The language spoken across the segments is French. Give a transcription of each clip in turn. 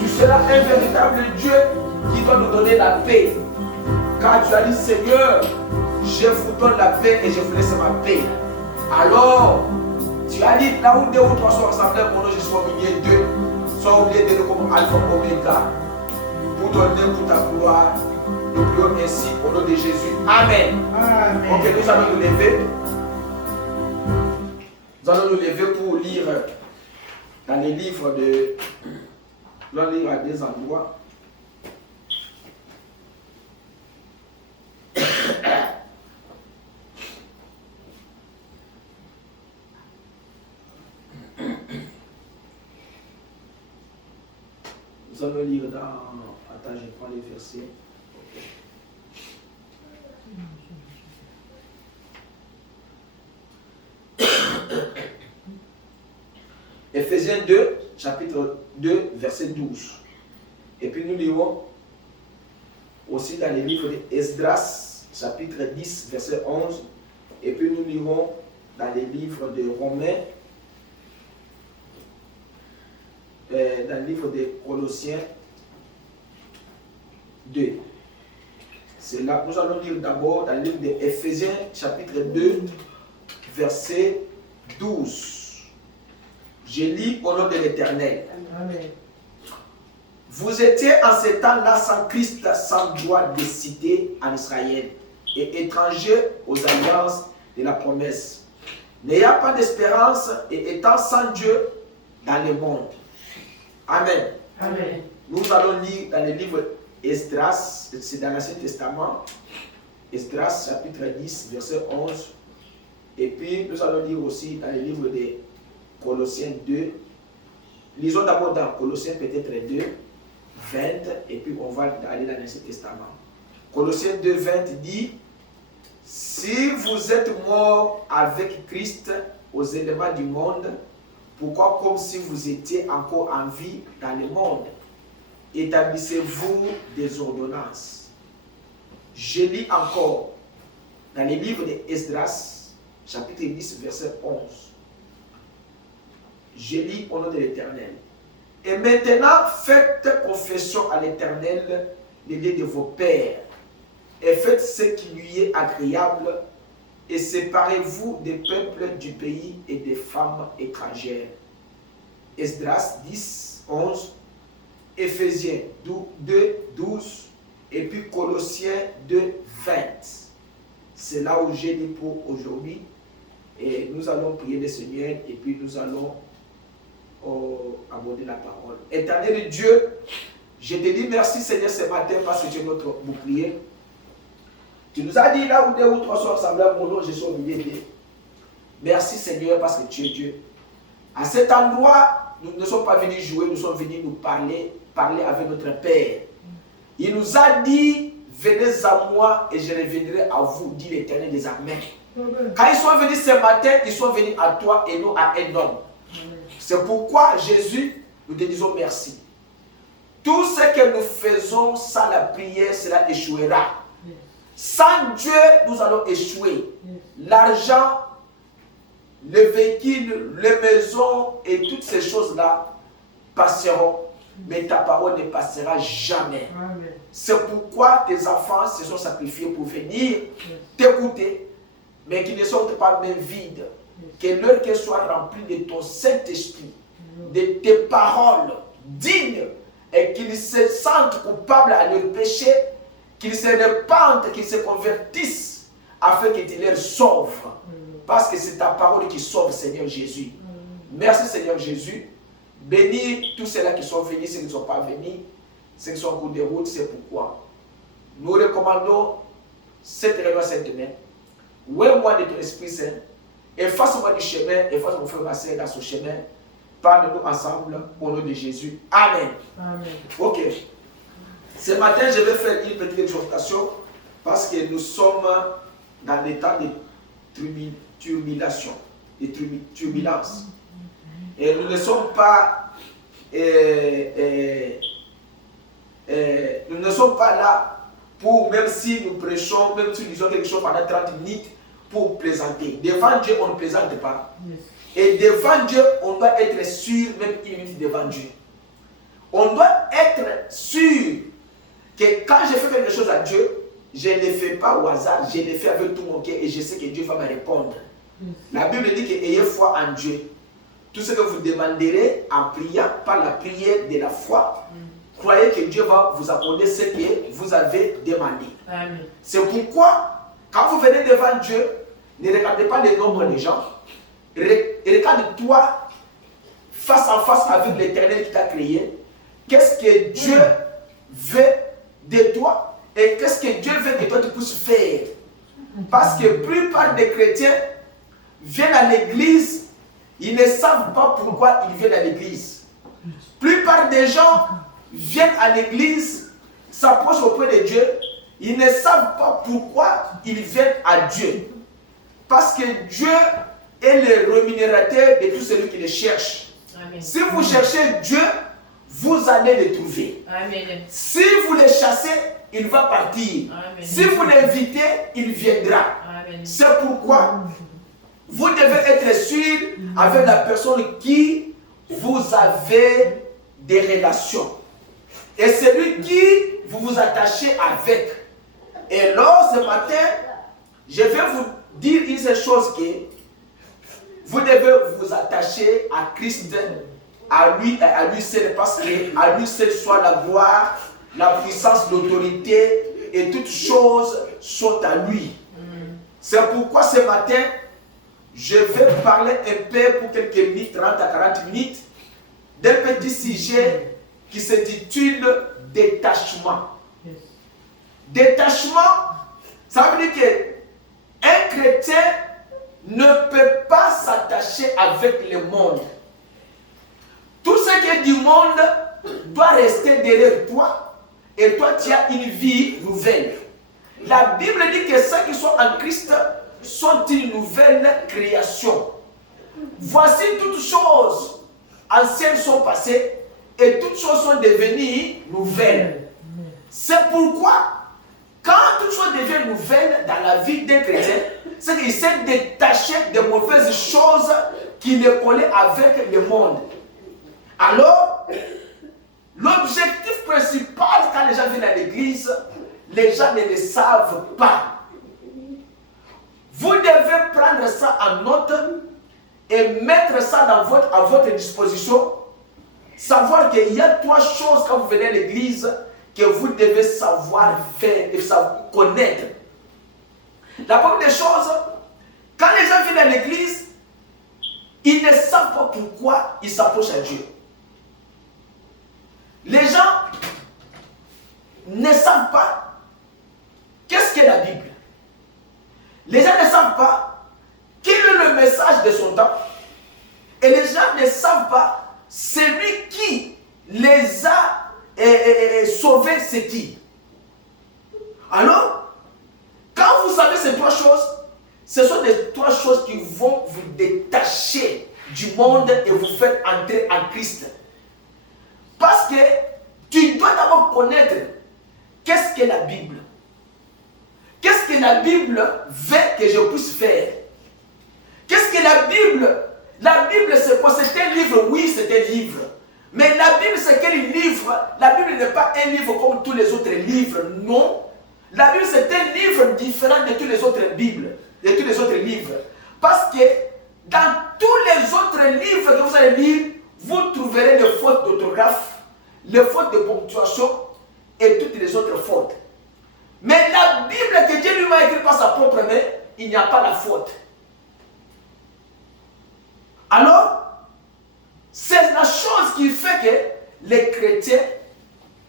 Tu seras un véritable Dieu qui va nous donner la paix. Car tu as dit, Seigneur, je vous donne la paix et je vous laisse ma paix. Alors, tu as dit, là où 2 ou 3 sont rassemblés, mon nom, je suis au milieu d'eux. Sois au milieu de nous comme Alpha Omega. Pour donner pour ta gloire. Nous prions ainsi au nom de Jésus. Amen. Amen. Ok, nous allons nous lever. Nous allons nous lever pour lire dans les livres de... Nous allons lire à des endroits. Nous allons lire dans... Attends, je prends les versets. Ephésiens 2, chapitre 2, verset 12. Et puis nous lirons aussi dans les livres d'Esdras, chapitre 10, verset 11. Et puis nous lirons dans les livres de Romains, dans le livre de Colossiens 2. C'est là, nous allons lire d'abord dans le livre d'Éphésiens, chapitre 2, verset 12. Je lis au nom de l'Éternel. Amen. Vous étiez en ces temps-là sans Christ, sans droit de cité en Israël, et étrangers aux alliances de la promesse, n'ayant pas d'espérance et étant sans Dieu dans le monde. Amen. Amen. Nous allons lire dans le livre Esdras, c'est dans l'Ancien Testament, Esdras chapitre 10, verset 11. Et puis nous allons lire aussi dans le livre de Colossiens 2. Lisons d'abord dans Colossiens peut-être 2, 20, et puis on va aller dans l'Ancien Testament. Colossiens 2, 20 dit: si vous êtes morts avec Christ aux éléments du monde, pourquoi comme si vous étiez encore en vie dans le monde, établissez-vous des ordonnances? Je lis encore dans les livres d'Esdras, chapitre 10, verset 11. Je lis au nom de l'Éternel. Et maintenant, faites confession à l'Éternel, le Dieu de vos pères, et faites ce qui lui est agréable, et séparez-vous des peuples du pays et des femmes étrangères. Esdras 10, 11, Éphésiens 2, 12, et puis Colossiens 2, 20. C'est là où j'ai dit pour aujourd'hui. Et nous allons prier le Seigneur, et puis nous allons aborder la parole. Éternel Dieu, je te dis merci Seigneur ce matin parce que tu es notre bouclier. Tu nous as dit là où 2 ou 3 sont rassemblés à mon nom, je suis au milieu d'eux. Merci Seigneur parce que tu es Dieu. À cet endroit, nous ne sommes pas venus jouer, nous sommes venus nous parler avec notre Père. Il nous a dit, venez à moi et je reviendrai à vous, dit l'Éternel des armées. Quand ils sont venus ce matin, ils sont venus à toi et non à un homme. C'est pourquoi Jésus, nous te disons merci. Tout ce que nous faisons sans la prière, cela échouera. Sans Dieu, nous allons échouer. L'argent, le véhicule, les maisons et toutes ces choses-là passeront. Mais ta parole ne passera jamais. C'est pourquoi tes enfants se sont sacrifiés pour venir t'écouter, mais qui ne sont pas même vides. Que leur cœur soit rempli de ton Saint-Esprit, de tes paroles dignes, et qu'ils se sentent coupables à leur péché, qu'ils se repentent, qu'ils se convertissent, afin que tu les sauves. Parce que c'est ta parole qui sauve, Seigneur Jésus. Merci, Seigneur Jésus. Bénis tous ceux-là qui sont venus, ceux qui ne sont pas venus, ceux qui sont en cours de route, c'est pourquoi. Nous recommandons cette réunion cette main. Ouais-moi de ton Esprit Saint. Efface-moi du chemin, efface mon frère, ma soeur dans ce chemin. Parle-nous ensemble au nom de Jésus. Amen. Amen. Ok. Ce matin, je vais faire une petite exhortation parce que nous sommes dans l'état de turbulation, de turbulence. Et nous ne sommes pas, nous ne sommes pas là pour, même si nous prêchons, même si nous disons quelque chose pendant 30 minutes, pour plaisanter. Devant Dieu, on ne plaisante pas. Et devant Dieu, on doit être sûr, même une minute devant Dieu. On doit sûr que quand je fais quelque chose à Dieu, je ne le fais pas au hasard, je le fais avec tout mon cœur et je sais que Dieu va me répondre. La Bible dit que ayez foi en Dieu. Tout ce que vous demanderez en priant par la prière de la foi, croyez que Dieu va vous accorder ce que vous avez demandé. C'est pourquoi, quand vous venez devant Dieu, ne regardez pas le nombre de gens. Regarde-toi face en face avec l'Éternel qui t'a créé. Qu'est-ce que Dieu veut de toi et qu'est-ce que Dieu veut que toi tu puisses faire. Parce que la plupart des chrétiens viennent à l'église, ils ne savent pas pourquoi ils viennent à l'église. La plupart des gens viennent à l'église, s'approchent auprès de Dieu, ils ne savent pas pourquoi ils viennent à Dieu. Parce que Dieu est le rémunérateur de tout celui qui le cherche. Amen. Si vous cherchez Dieu, vous allez le trouver. Amen. Si vous le chassez, il va partir. Amen. Si vous l'invitez, il viendra. C'est pourquoi vous devez être sûr avec la personne qui vous avez des relations. Et celui qui vous vous attachez avec. Et là, ce matin, je vais vous dire une seule chose que vous devez vous attacher à Christ, à lui seul, parce qu'à lui seul soit la gloire, la puissance, l'autorité et toutes choses sont à lui. C'est pourquoi ce matin, je vais parler un peu pour quelques minutes, 30 à 40 minutes, d'un petit sujet qui s'intitule détachement. Détachement, ça veut dire qu'un chrétien ne peut pas s'attacher avec le monde. Tout ce qui est du monde doit rester derrière toi et toi tu as une vie nouvelle. La Bible dit que ceux qui sont en Christ sont une nouvelle création. Voici toutes choses anciennes sont passées et toutes choses sont devenues nouvelles. C'est pourquoi quand toutes choses deviennent nouvelles dans la vie d'un chrétien, c'est qu'il s'est détaché des mauvaises choses qui le collaient avec le monde. Alors, l'objectif principal quand les gens viennent à l'église, les gens ne le savent pas. Vous devez prendre ça en note et mettre ça à votre disposition. Savoir qu'il y a 3 choses quand vous venez à l'église que vous devez savoir faire et savoir connaître. La première des choses, quand les gens viennent à l'église, ils ne savent pas pourquoi ils s'approchent à Dieu. Les gens ne savent pas qu'est-ce qu'est la Bible. Les gens ne savent pas quel est le message de son temps. Et les gens ne savent pas celui qui les a sauvés, c'est qui. Alors, quand vous savez ces 3 choses, ce sont les 3 choses qui vont vous détacher du monde et vous faire entrer en Christ. Parce que tu dois d'abord connaître qu'est-ce que la Bible. Qu'est-ce que la Bible veut que je puisse faire? Qu'est-ce que la Bible? La Bible, c'est quoi? C'est un livre, oui, c'est un livre. Mais la Bible, c'est quel livre? La Bible n'est pas un livre comme tous les autres livres, non. La Bible, c'est un livre différent de tous les autres Bibles, de tous les autres livres. Parce que dans tous les autres livres que vous allez lire, vous trouverez les fautes d'orthographe, les fautes de ponctuation et toutes les autres fautes. Mais la Bible que Dieu lui a écrite par sa propre main, il n'y a pas la faute. Alors, c'est la chose qui fait que les chrétiens,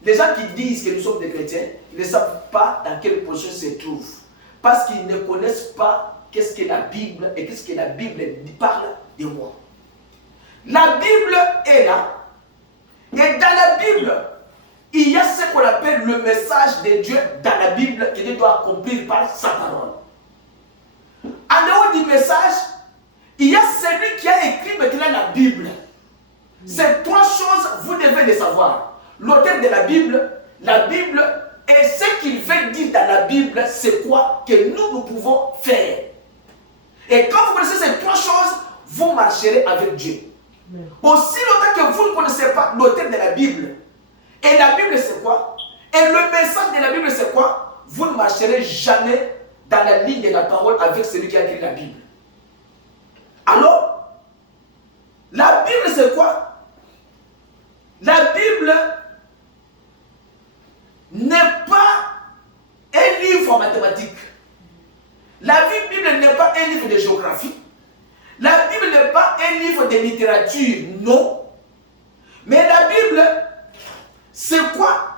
les gens qui disent que nous sommes des chrétiens, ils ne savent pas dans quelle position ils se trouvent. Parce qu'ils ne connaissent pas qu'est-ce que la Bible et qu'est-ce que la Bible parle de moi. La Bible est là. Et dans la Bible, il y a ce qu'on appelle le message de Dieu dans la Bible que Dieu doit accomplir par sa parole. En dehors du message, il y a celui qui a écrit maintenant la Bible. Ces 3 choses, vous devez les savoir. L'auteur de la Bible et ce qu'il veut dire dans la Bible, c'est quoi que nous pouvons faire. Et quand vous connaissez ces 3 choses, vous marcherez avec Dieu. Aussi longtemps que vous ne connaissez pas l'auteur de la Bible Et la Bible, c'est quoi? Et le message de la Bible, c'est quoi? Vous ne marcherez jamais dans la ligne de la parole avec celui qui a écrit la Bible. Alors, la Bible, c'est quoi? La Bible n'est pas un livre en mathématiques. La Bible n'est pas un livre de géographie. La Bible n'est pas un livre de littérature, non. Mais la Bible, c'est quoi?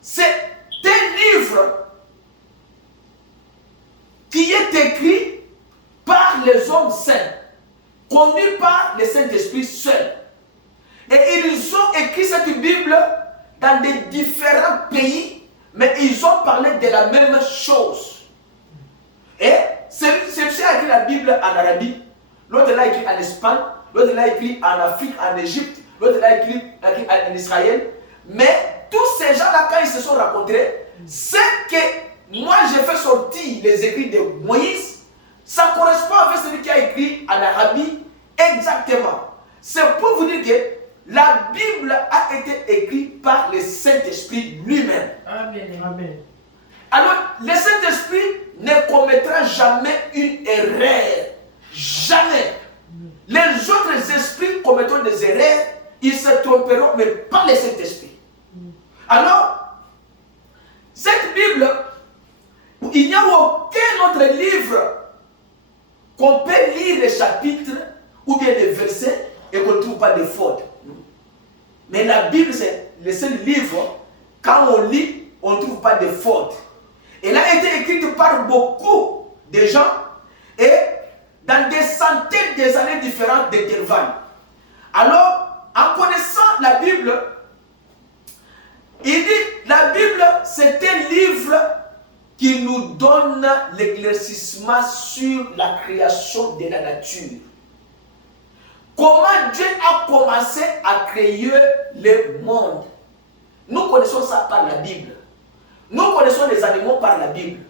C'est un livre qui est écrit par les hommes saints, conduits par le Saint-Esprit seul. Et ils ont écrit cette Bible dans des différents pays, mais ils ont parlé de la même chose. Et celui-ci a écrit la Bible en Arabie, l'autre l'a écrit en Espagne, l'autre l'a écrit en Afrique, en Égypte, l'autre l'a écrit en Israël. Mais tous ces gens-là, quand ils se sont rencontrés, c'est que moi j'ai fait sortir les écrits de Moïse, ça correspond avec celui qui a écrit en Arabie exactement. C'est pour vous dire que la Bible a été écrite par le Saint-Esprit lui-même. Amen. Amen. Alors, le Saint-Esprit ne commettra jamais une erreur. Jamais. Les autres esprits commettront des erreurs, ils se tromperont, mais pas le Saint-Esprit. Alors, cette Bible, il n'y a aucun autre livre qu'on peut lire les chapitres ou bien les versets et qu'on ne trouve pas de fautes. Mais la Bible, c'est le seul livre, quand on lit, on ne trouve pas de fautes. Elle a été écrite par beaucoup de gens et dans des centaines d'années différentes d'intervalles. Alors, en connaissant la Bible, il dit, la Bible, c'est un livre qui nous donne l'éclaircissement sur la création de la nature. Comment Dieu a commencé à créer le monde. Nous connaissons ça par la Bible. Nous connaissons les animaux par la Bible.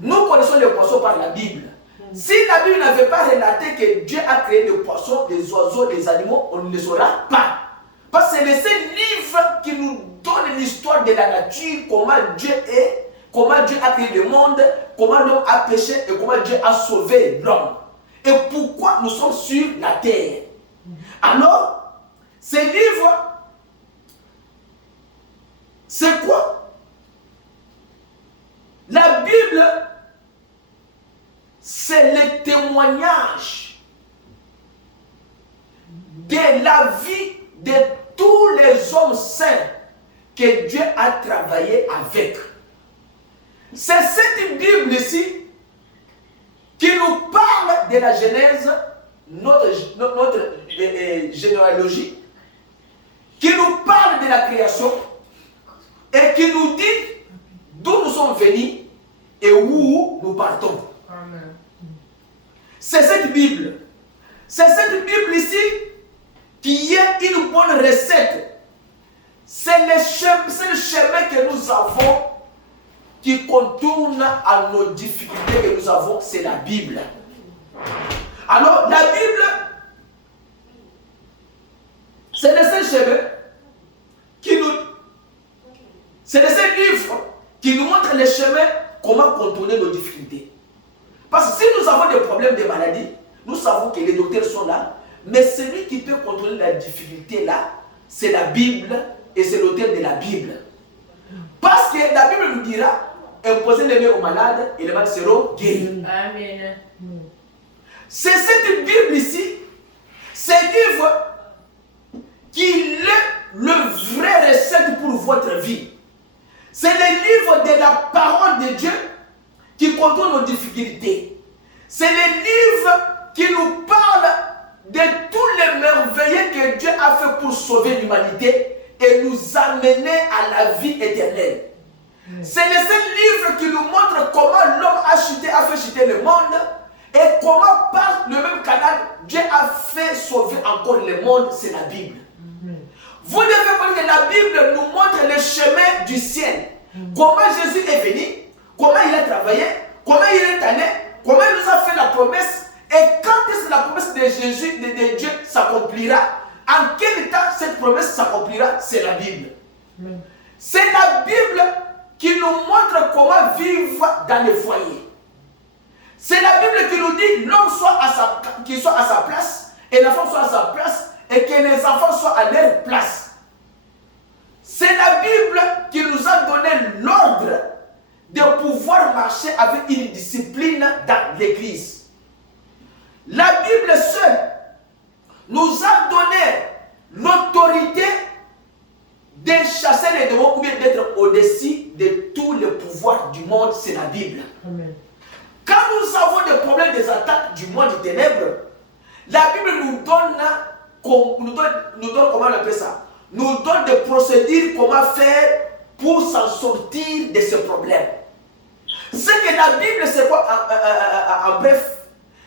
Nous connaissons les poissons par la Bible. Si la Bible n'avait pas relaté que Dieu a créé les poissons, les oiseaux, les animaux, on ne le saura pas. Parce que c'est le seul livre qui nous donne l'histoire de la nature, comment Dieu est, comment Dieu a créé le monde, comment l'homme a péché et comment Dieu a sauvé l'homme. Et pourquoi nous sommes sur la terre. Alors, ce livre, c'est quoi? La Bible, c'est le témoignage de la vie de tous les hommes saints que Dieu a travaillé avec. C'est cette Bible ici qui nous parle de la Genèse, notre généalogie, qui nous parle de la création et qui nous dit d'où nous sommes venus et où nous partons. Amen. C'est cette Bible. C'est cette Bible ici qui est une bonne recette. C'est le chemin que nous avons qui contourne à nos difficultés que nous avons, c'est la Bible. Alors, la Bible, c'est le seul chemin qui nous... C'est le seul livre qui nous montre le chemin, comment contourner nos difficultés. Parce que si nous avons des problèmes de maladie, nous savons que les docteurs sont là, mais celui qui peut contrôler la difficulté là, c'est la Bible et c'est l'auteur de la Bible. Parce que la Bible nous dira, imposez les mains aux malades et les malades seront guéris. Amen. C'est cette Bible ici, ce livre qui est le vrai recette pour votre vie. C'est le livre de la parole de Dieu qui contourne nos difficultés. C'est le livre qui nous parle de tous les merveilles que Dieu a fait pour sauver l'humanité et nous amener à la vie éternelle. C'est le seul livre qui nous montre comment l'homme a fait chuter le monde et comment par le même canal Dieu a fait sauver encore le monde, c'est la Bible. Vous devez voir que la Bible nous montre le chemin du ciel. Comment Jésus est venu, comment il a travaillé, comment il est allé, comment il nous a fait la promesse et quand est-ce que la promesse de Jésus, de Dieu s'accomplira. En quel temps cette promesse s'accomplira, c'est la Bible. C'est la Bible qui nous montre comment vivre dans les foyers. C'est la Bible qui nous dit l'homme qu'il soit à sa place et la femme soit à sa place et que les enfants soient à leur place. C'est la Bible qui nous a donné l'ordre de pouvoir marcher avec une discipline dans l'église. La Bible seule nous a donné l'autorité de chasser les démons ou bien d'être au-dessus de tous les pouvoirs du monde. C'est la Bible. Amen. Quand nous avons des problèmes, des attaques du monde des ténèbres, la Bible nous donne comment on appelle ça? Nous donne des procédures, comment faire pour s'en sortir de ces problèmes. Ce que la Bible, c'est quoi en bref?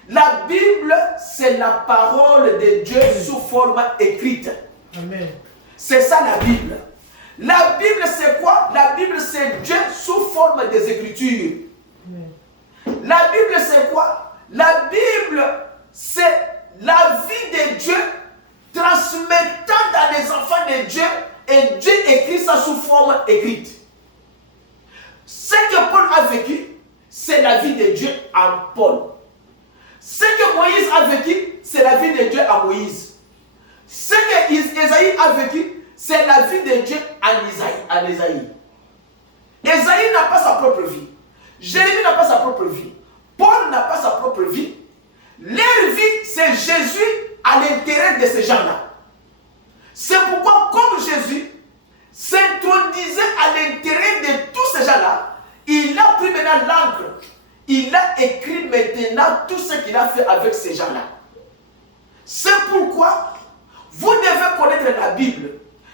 La Bible, c'est la parole de Dieu sous forme écrite. Amen. C'est ça la Bible. La Bible, c'est quoi? La Bible, c'est Dieu sous forme des Écritures. Amen. La Bible, c'est quoi? La Bible, c'est la vie de Dieu transmettant dans les enfants de Dieu, et Dieu écrit ça sous forme écrite. Ce que Paul a vécu, c'est la vie de Dieu en Paul. Ce que Moïse a vécu, c'est la vie de Dieu en Moïse. Ce que Ésaïe a vécu, c'est la vie de Dieu en Ésaïe. Ésaïe n'a pas sa propre vie. Jérémie n'a pas sa propre vie. Paul n'a pas sa propre vie. Leur vie, c'est Jésus à l'intérieur de ces gens-là. C'est pourquoi, comme Jésus s'introduisait à l'intérieur de tous ces gens-là, il a pris maintenant l'encre. Il a écrit maintenant tout ce qu'il a fait avec ces gens-là. C'est pourquoi vous devez connaître la Bible.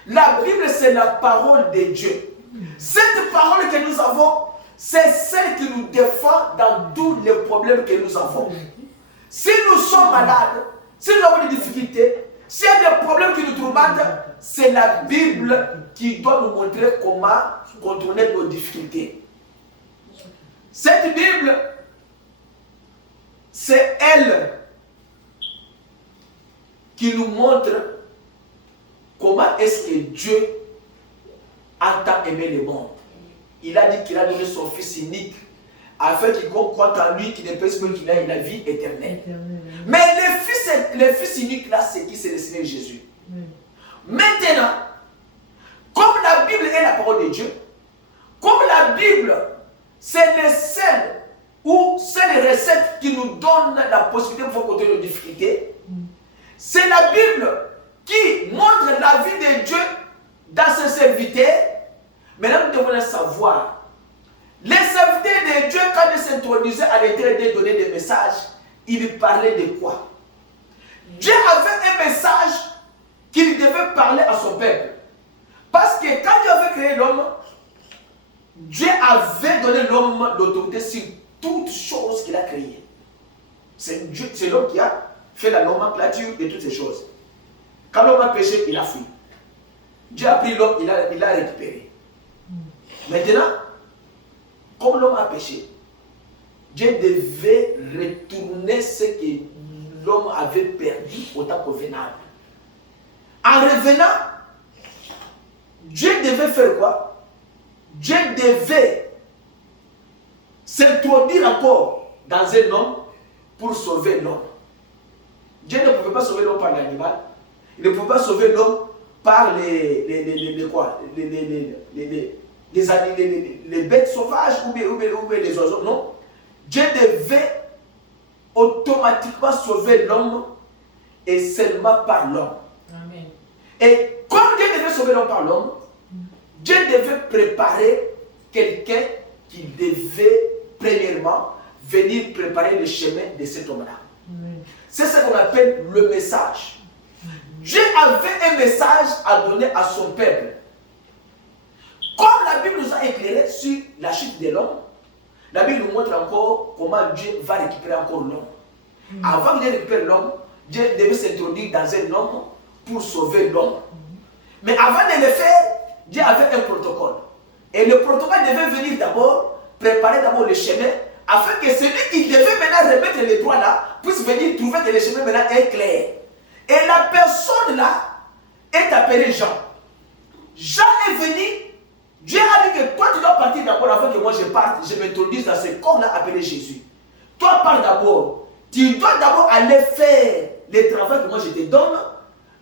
La Bible, c'est la parole de Dieu. Cette parole que nous avons, c'est celle qui nous défend dans tous les problèmes que nous avons. Si nous sommes malades, si nous avons des difficultés, s'il y a des problèmes qui nous tourmentent, c'est la Bible qui doit nous montrer comment contourner nos difficultés. Cette Bible, c'est elle qui nous montre comment est-ce que Dieu entend aimer le monde. Il a dit qu'il a donné son Fils unique afin qu'il croit en lui, qu'il ne pèse pas, qu'il ait la vie éternelle. Mais le Fils unique là, c'est qui? C'est le Seigneur Jésus. Maintenant, comme la Bible est la parole de Dieu, comme la Bible, c'est le seul ou c'est les recettes qui nous donnent la possibilité de pouvoir contrôler nos difficultés, c'est la Bible qui montre la vie de Dieu dans ses serviteurs. Maintenant, nous devons le savoir. Les serviteurs de Dieu, quand ils s'introduisaient à l'intérieur de donner des messages, ils parlaient de quoi? Dieu avait un message qu'il devait parler à son peuple. Parce que quand Dieu avait créé l'homme, Dieu avait donné l'homme l'autorité sur toutes choses qu'il a créées. C'est l'homme qui a fait la nomenclature de toutes ces choses. Quand l'homme a péché, il a fui. Dieu a pris l'homme, il a récupéré. Maintenant, comme l'homme a péché, Dieu devait retourner ce que l'homme avait perdu au temps convenable. En revenant, Dieu devait faire quoi? Dieu devait s'introduire encore dans un homme pour sauver l'homme. Dieu ne pouvait pas sauver l'homme par l'animal. Il ne pouvait pas sauver l'homme par les bêtes sauvages ou bien les oiseaux. Non. Dieu devait automatiquement sauver l'homme et seulement par l'homme. Amen. Et comme Dieu devait sauver l'homme par l'homme, Dieu devait préparer quelqu'un qui devait premièrement venir préparer le chemin de cet homme-là. C'est ce qu'on appelle le message. Dieu avait un message à donner à son peuple. Comme la Bible nous a éclairé sur la chute de l'homme, la Bible nous montre encore comment Dieu va récupérer encore l'homme. Avant de récupérer l'homme, Dieu devait s'introduire dans un homme pour sauver l'homme. Mais avant de le faire, Dieu avait un protocole. Et le protocole devait venir d'abord, préparer d'abord le chemin, afin que celui qui devait maintenant remettre les droits là, puisse venir trouver que le chemin maintenant est clair. Et la personne là est appelée Jean. Jean est venu que moi je parte, je m'introduise dans ce corps-là appelé Jésus. Toi, pars d'abord. Tu dois d'abord aller faire les travaux que moi je te donne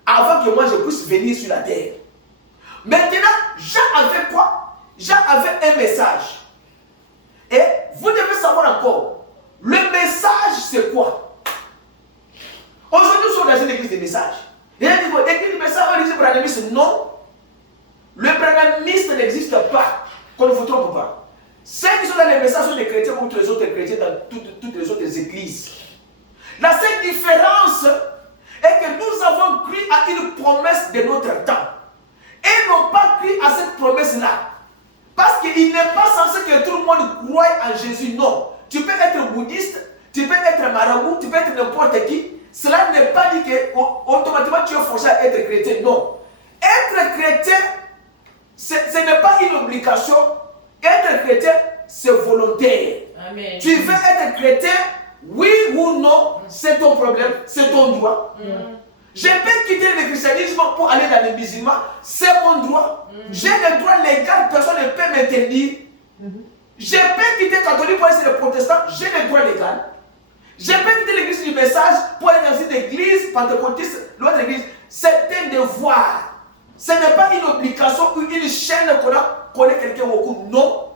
avant que moi je puisse venir sur la terre. Maintenant, Jean avait quoi? Jean avait un message. Et vous devez savoir encore, le message c'est quoi? Aujourd'hui, nous sommes dans une église de messages. Et il dit, église de messages, on dit branamiste. Non. Le branamiste n'existe pas. Qu'on ne vous trompe pas. Ceux qui sont dans les messages sont des chrétiens comme tous les autres chrétiens dans toutes les autres églises. La seule différence est que nous avons cru à une promesse de notre temps. Et n'ont pas cru à cette promesse-là. Parce qu'il n'est pas censé que tout le monde croie en Jésus. Non. Tu peux être bouddhiste, tu peux être marabout, tu peux être n'importe qui. Cela n'est pas dit que automatiquement tu es forcé à être chrétien. Non. Être chrétien, ce n'est pas une obligation. Être chrétien, c'est volontaire. Amen. Tu veux être chrétien, oui ou non, c'est ton problème, c'est ton droit. Je peux quitter le christianisme pour aller dans le musulman, c'est mon droit. J'ai le droit légal, personne ne peut m'interdire. Je peux quitter le catholique pour aller sur le protestant, j'ai le droit légal. Je peux quitter l'église du message pour aller dans une église pentecôtiste, l'autre église. C'est un devoir. Ce n'est pas une obligation ou une chaîne qu'on a collé quelqu'un au cou. Non.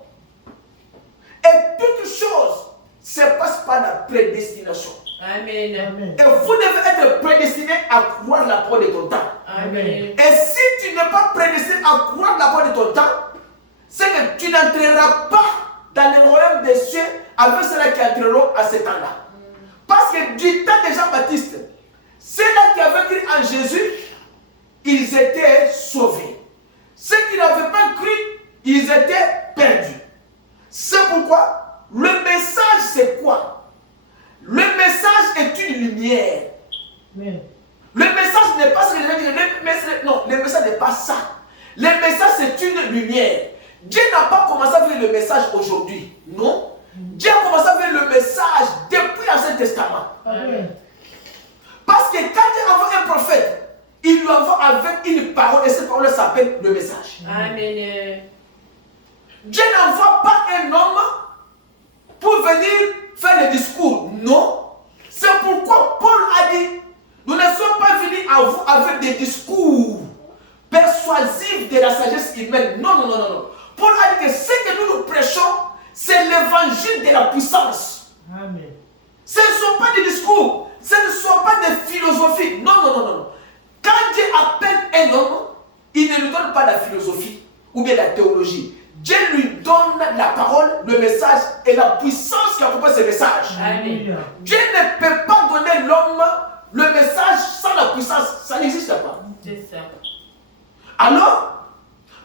Et toute chose se passe par la prédestination. Amen. Amen. Et vous devez être prédestiné à croire la parole de ton temps. Amen. Et si tu n'es pas prédestiné à croire la parole de ton temps, c'est que tu n'entreras pas dans le royaume des cieux avec ceux-là qui entreront à ce temps-là. Parce que du temps de Jean-Baptiste, ceux-là qui avaient cru en Jésus, ils étaient sauvés. Ceux qui n'avaient pas cru, ils étaient perdus. C'est pourquoi le message c'est quoi? Le message est une lumière. Amen. Le message n'est pas ce que je veux dire. Non, le message n'est pas ça. Le message c'est une lumière. Dieu n'a pas commencé à faire le message aujourd'hui. Non. Dieu a commencé à faire le message depuis l'Ancien Testament. Amen. Parce que quand Dieu envoie un prophète, il lui envoie avec une parole et cette parole s'appelle le message. Amen. Dieu n'envoie pas un homme pour venir faire le discours. Non. C'est pourquoi Paul a dit, nous ne sommes pas venus à vous avec des discours persuasifs de la sagesse humaine. Non, non, non, non, non. Paul a dit que ce que nous prêchons, c'est l'évangile de la puissance. Amen. Ce ne sont pas des discours, ce ne sont pas des philosophies. Non, non, non, non. Quand Dieu appelle un homme, il ne lui donne pas la philosophie ou bien la théologie. Dieu lui donne la parole, le message et la puissance qui accompagne ce message. Amen. Dieu ne peut pas donner l'homme le message sans la puissance. Ça n'existe pas. C'est ça. Alors,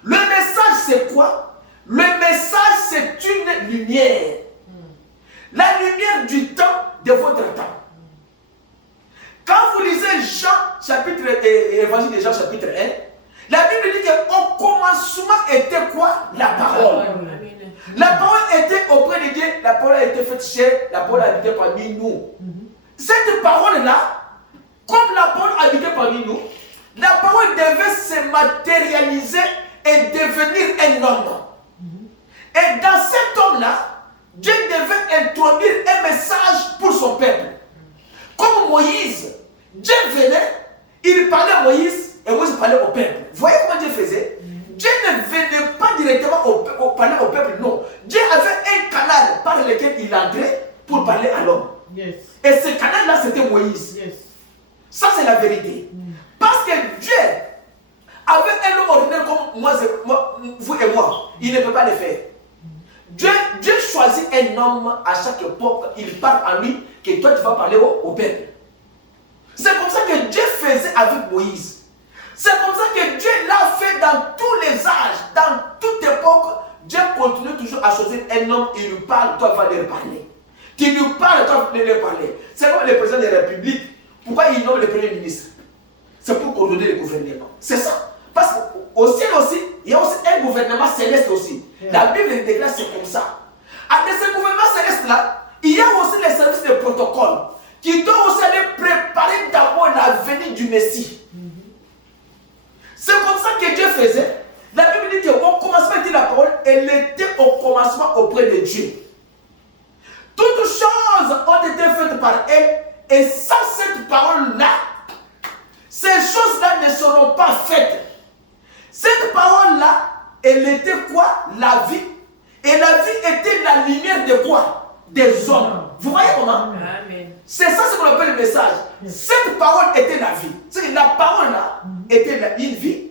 le message c'est quoi? Le message c'est une lumière. La lumière du temps de votre temps. Quand vous lisez Évangile de Jean chapitre 1, la Bible dit qu'au commencement était quoi? La parole. La parole était auprès de Dieu, la parole a été faite chair, la parole habitait parmi nous. Cette parole-là, comme la parole habitait parmi nous, la parole devait se matérialiser et devenir un homme. Et dans cet homme-là, Dieu devait introduire un message pour son peuple. Comme Moïse, Dieu venait, il parlait à Moïse et Moïse parlait au peuple. Vous voyez comment Dieu faisait? Dieu ne venait pas directement parler au peuple, non. Dieu avait un canal par lequel il entrait pour parler à l'homme. Yes. Et ce canal-là, c'était Moïse. Yes. Ça, c'est la vérité. Parce que Dieu avait un homme ordinaire comme moi, vous et moi. Il ne peut pas le faire. Dieu choisit un homme à chaque époque, il parle à lui, que toi tu vas parler au peuple. C'est comme ça que Dieu faisait avec Moïse. C'est comme ça que Dieu l'a fait dans tous les âges, dans toute époque. Dieu continue toujours à choisir un homme, il lui parle, toi tu vas leur parler. Tu lui parles, toi tu vas leur parler. C'est comme le président de la République. Pourquoi il nomme le premier ministre? C'est pour coordonner le gouvernement. C'est ça. Parce qu'au ciel aussi, il y a aussi un gouvernement céleste aussi. La Bible déclare c'est comme ça. Avec ce gouvernement céleste-là, il y a aussi les services de protocole qui doivent aussi aller préparer d'abord la venue du Messie. C'est comme ça que Dieu faisait. La Bible dit qu'au commencement était la parole, elle était au commencement auprès de Dieu. Toutes choses ont été faites par elle, et sans cette parole-là, ces choses-là ne seront pas faites. Cette parole-là, elle était quoi? La vie. Et la vie était la lumière de quoi? Des hommes. Vous voyez comment? Amen. C'est ça ce qu'on appelle le message. Cette parole était la vie. C'est que la parole-là était une vie.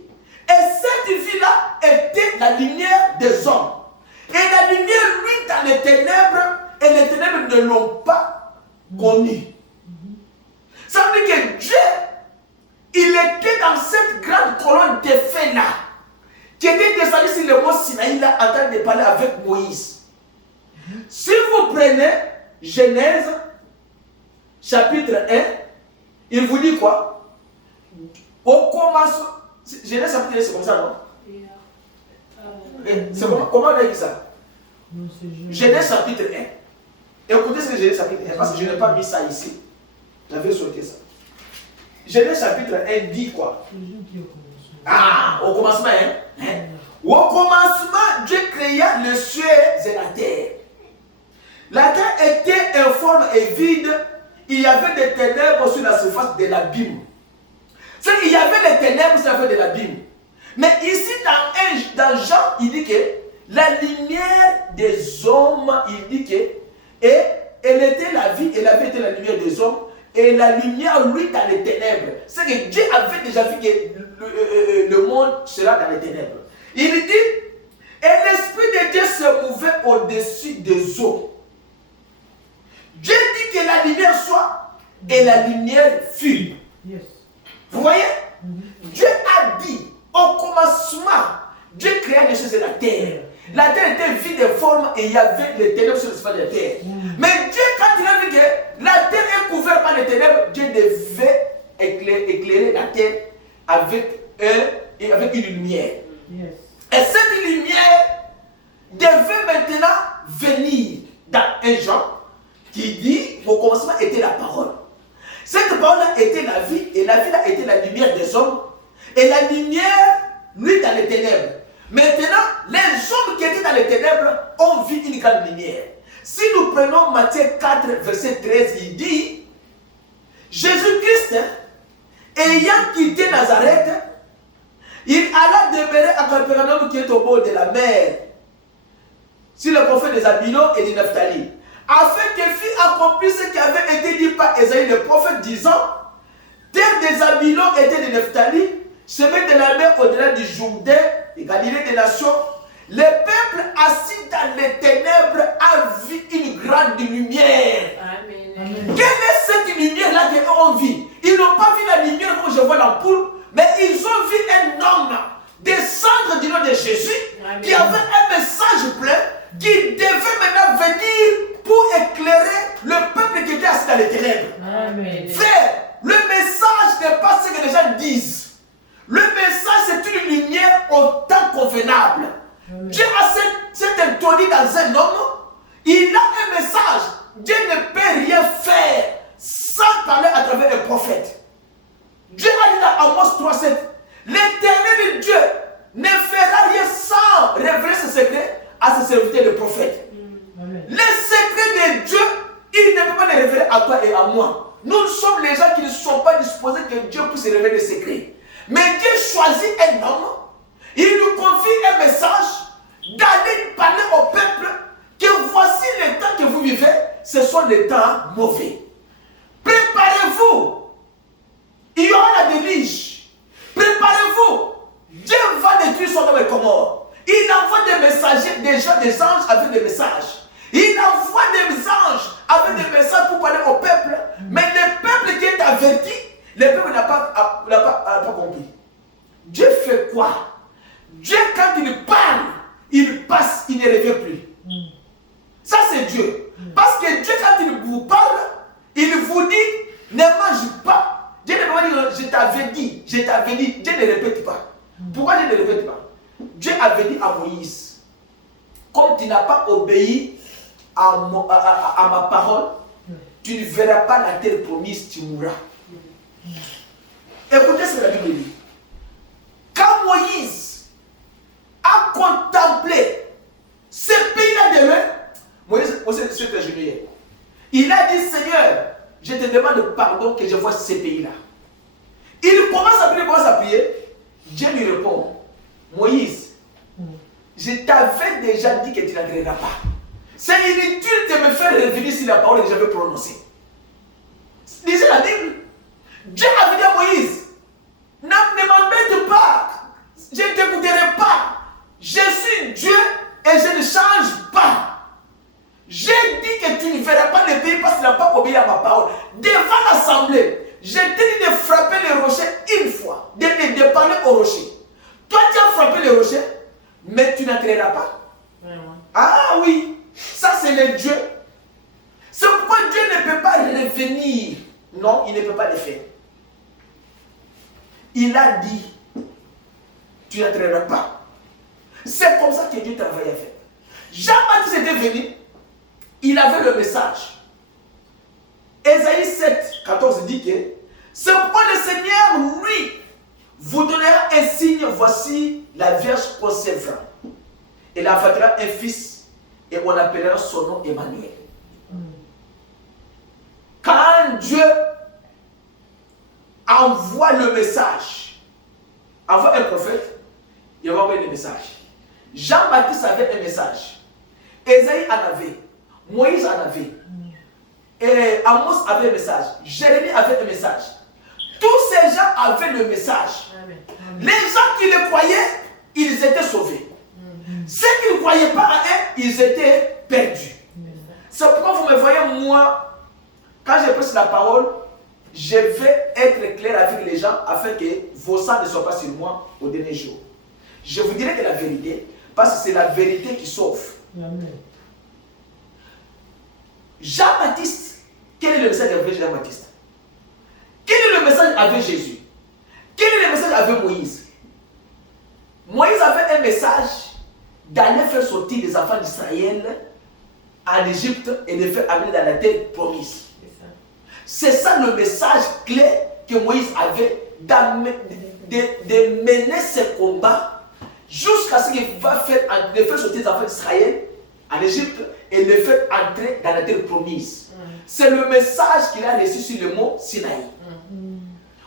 Et cette vie-là était la lumière des hommes. Et la lumière, lui, dans les ténèbres, et les ténèbres ne l'ont pas connue. Ça veut dire que Dieu, il était dans cette grande colonne de feu-là, qui était descendu sur le mont Sinaï, là, en train de parler avec Moïse. Si vous prenez Genèse, chapitre 1, il vous dit quoi? Au commencement, Genèse chapitre 1, c'est comme ça, non? C'est comment on a dit ça? Genèse chapitre 1. Écoutez ce que Genèse chapitre 1, parce que je n'ai pas mis ça ici. J'avais sauté ça. Genèse chapitre 1 dit quoi? Ah, au commencement, hein? Au commencement, Dieu créa le ciel et la terre. La terre était informe et vide. Il y avait des ténèbres sur la surface de l'abîme. Il y avait les ténèbres sur la surface de l'abîme. Mais ici, dans Jean, il dit que la lumière des hommes, il dit que, et elle était la vie, et la vie était la lumière des hommes, et la lumière, lui, dans les ténèbres. C'est que Dieu avait déjà vu que le monde sera dans les ténèbres. Il dit, et l'Esprit de Dieu se mouvait au-dessus des eaux. Dieu dit que la lumière soit, et la lumière fut. Yes. Vous voyez? Dieu a dit, au commencement, Dieu créa les choses de la terre. La terre était vide de forme et il y avait les ténèbres sur le surface de la terre. Mais Dieu, quand il a vu que la terre est couverte par les ténèbres, Dieu devait éclairer la terre avec une lumière. Yes. Et cette lumière devait maintenant venir dans un Jean qui dit, au commencement était la parole. Cette parole-là était la vie, et la vie-là était la lumière des hommes. Et la lumière, lui, dans les ténèbres. Maintenant, les hommes qui étaient dans les ténèbres ont vu une grande lumière. Si nous prenons Matthieu 4, verset 13, il dit, Jésus-Christ, ayant quitté Nazareth, il alla demeurer à Capernaum qui est au bord de la mer, sur le prophète des Zabulon et de Naphtali, afin que fût accompli ce qui avait été dit par Ésaïe le prophète, disant, terre des Zabulon et terre de Naphtali, chemin de la mer au-delà du Jourdain et Galilée des nations, le peuple assis dans les ténèbres a vu une grande lumière. Amen. Quelle est cette lumière-là qu'ils ont vue? Ils n'ont pas vu la lumière comme je vois l'ampoule, mais ils ont vu un homme descendre du nom de Jésus. Amen. Qui avait un message plein qui devait maintenant venir pour éclairer le peuple qui était assis dans les ténèbres. Amen. Frère, le message n'est pas ce que les gens disent. Le message, c'est une lumière au temps convenable. Amen. Dieu a s'est introduit dans un homme. Il a un message. Dieu ne peut rien faire sans parler à travers un prophète. Dieu a dit dans Amos 3,7, l'Éternel Dieu ne fera rien sans révéler ses secrets à ses serviteurs le prophète. Amen. Les secrets de Dieu, il ne peut pas les révéler à toi et à moi. Nous sommes les gens qui ne sont pas disposés que Dieu puisse révéler les secrets. Mais Dieu choisit un homme, il nous confie un message d'aller parler au peuple que voici les temps que vous vivez, ce sont les temps mauvais. Préparez-vous. Il y aura la déluge. Préparez-vous. Dieu va détruire Sodome et Gomorrhe. Il envoie des messagers, des anges avec des messages. Il envoie des anges avec des messages pour parler au peuple. Mais le peuple qui est averti, le peuple n'a pas compris. Dieu fait quoi? Dieu, quand il parle, il passe, il ne revient plus. Ça, c'est Dieu. Parce que Dieu, quand il vous parle, il vous dit, ne mange pas. Dieu ne peut pas dire, je t'avais dit. Dieu ne répète pas. Pourquoi Dieu ne répète pas? Dieu avait dit à Moïse, comme tu n'as pas obéi à ma parole, tu ne verras pas la terre promise, tu mourras. Écoutez ce que la Bible dit. Quand Moïse a contemplé ce pays continuer. Il a dit, Seigneur, je te demande pardon que je vois ces pays-là. Il commence à prier. Dieu lui répond, Moïse, je t'avais déjà dit que tu n'agréeras pas. C'est inutile de me faire revenir sur la parole que j'avais prononcée. Lisez la Bible. Dieu avait dit à Moïse, ne m'embête pas, je ne t'écouterai pas. Je suis Dieu et je ne change pas. J'ai dit que tu ne verras pas le pays parce que tu n'as pas obéi à ma parole. Devant l'assemblée, je t'ai dit de frapper le rocher une fois, de parler au rocher. Toi, tu as frappé le rocher, mais tu n'entreras pas. Ah oui, ça c'est le Dieu. C'est pourquoi Dieu ne peut pas revenir. Non, il ne peut pas le faire. Il a dit, tu n'entreras pas. C'est comme ça que Dieu travaillait avec. Jean-Baptiste était venu, il avait le message. Ésaïe 7, 14 dit que c'est pourquoi le Seigneur, lui, vous donnera un signe, voici la Vierge concevra. Elle enfantera un fils et on appellera son nom Emmanuel. Quand Dieu envoie le message, envoie un prophète, il va envoyer le message. Jean-Baptiste avait un message. Ésaïe en avait. Moïse en avait. Et Amos avait un message. Jérémie avait un message. Tous ces gens avaient le message. Amen. Les gens qui le croyaient, ils étaient sauvés. Ceux qui ne croyaient pas à eux, ils étaient perdus. C'est pourquoi vous me voyez, moi, quand je prêche la parole, je vais être clair avec les gens afin que vos sangs ne soient pas sur moi au dernier jour. Je vous dirai que la vérité, parce que c'est la vérité qui sauve. Amen. Jean-Baptiste, quel est le message avec Jean-Baptiste? Quel est le message avec Jésus? Quel est le message avec Moïse? Moïse avait un message d'aller faire sortir les enfants d'Israël en Égypte et de les faire amener dans la terre promise. C'est ça le message clé que Moïse avait de mener ce combat jusqu'à ce qu'il va faire, de faire sortir les enfants d'Israël en Égypte et les faire entrer dans la terre promise. C'est le message qu'il a reçu sur le mont Sinaï.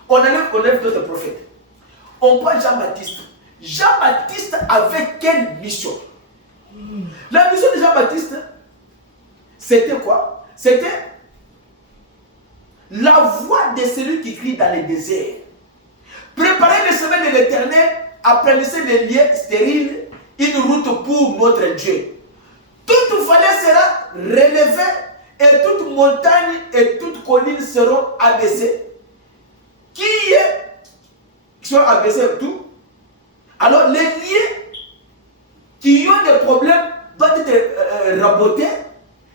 On enlève d'autres prophètes. On prend Jean-Baptiste. Jean-Baptiste avait quelle mission? La mission de Jean-Baptiste, c'était quoi? C'était la voix de celui qui crie dans le désert. Préparez le chemin de l'Éternel, aplanissez les lieux stériles, une route pour notre Dieu. Toute vallée sera relevée et toute montagne et toute colline seront abaissées. Qui sont abaissés tout? Alors les lieux qui ont des problèmes doivent être rabotés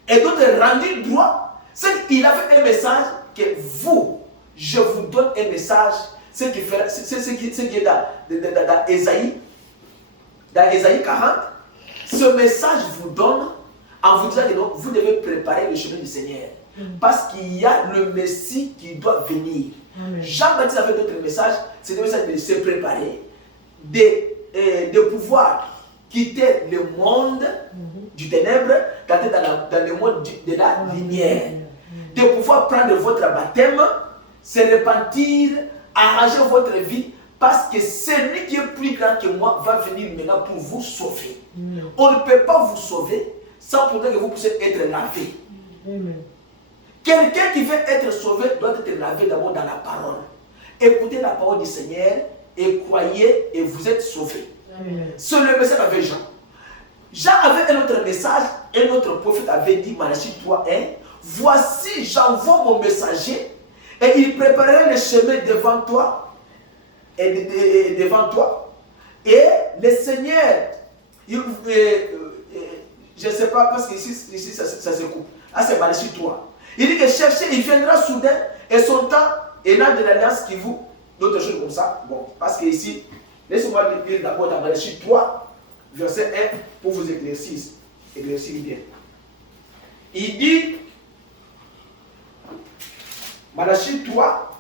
et doivent être rendus droits. C'est qu'il a fait un message que vous, je vous donne un message, c'est ce qui est dans Ésaïe, dans Ésaïe 40. Ce message vous donne en vous disant que non, vous devez préparer le chemin du Seigneur. Parce qu'il y a le Messie qui doit venir. Jean-Baptiste avait d'autres messages, c'est le message de se préparer, de pouvoir quitter le monde du ténèbre, d'aller dans le monde de la lumière, de pouvoir prendre votre baptême, se repentir, arranger votre vie, parce que celui qui est plus grand que moi va venir maintenant pour vous sauver. On ne peut pas vous sauver sans pourtant que vous puissiez être lavé. Quelqu'un qui veut être sauvé doit être lavé d'abord dans la parole. Écoutez la parole du Seigneur et croyez et vous êtes sauvés. C'est le message avec Jean. Jean avait un autre message, un autre prophète avait dit, Malachie 3:1, voici j'envoie mon messager et il préparera le chemin devant toi et devant toi. Et le Seigneur, je ne sais pas parce que ici ça se coupe. Ah, c'est Malachie 3. Il dit que cherchez, il viendra soudain et son temps est là de l'alliance qui vous. D'autres choses comme ça. Bon, parce que ici, laissez-moi lire d'abord dans Malachie 3, verset 1, pour vous éclaircir bien. Il dit, Malachie 3,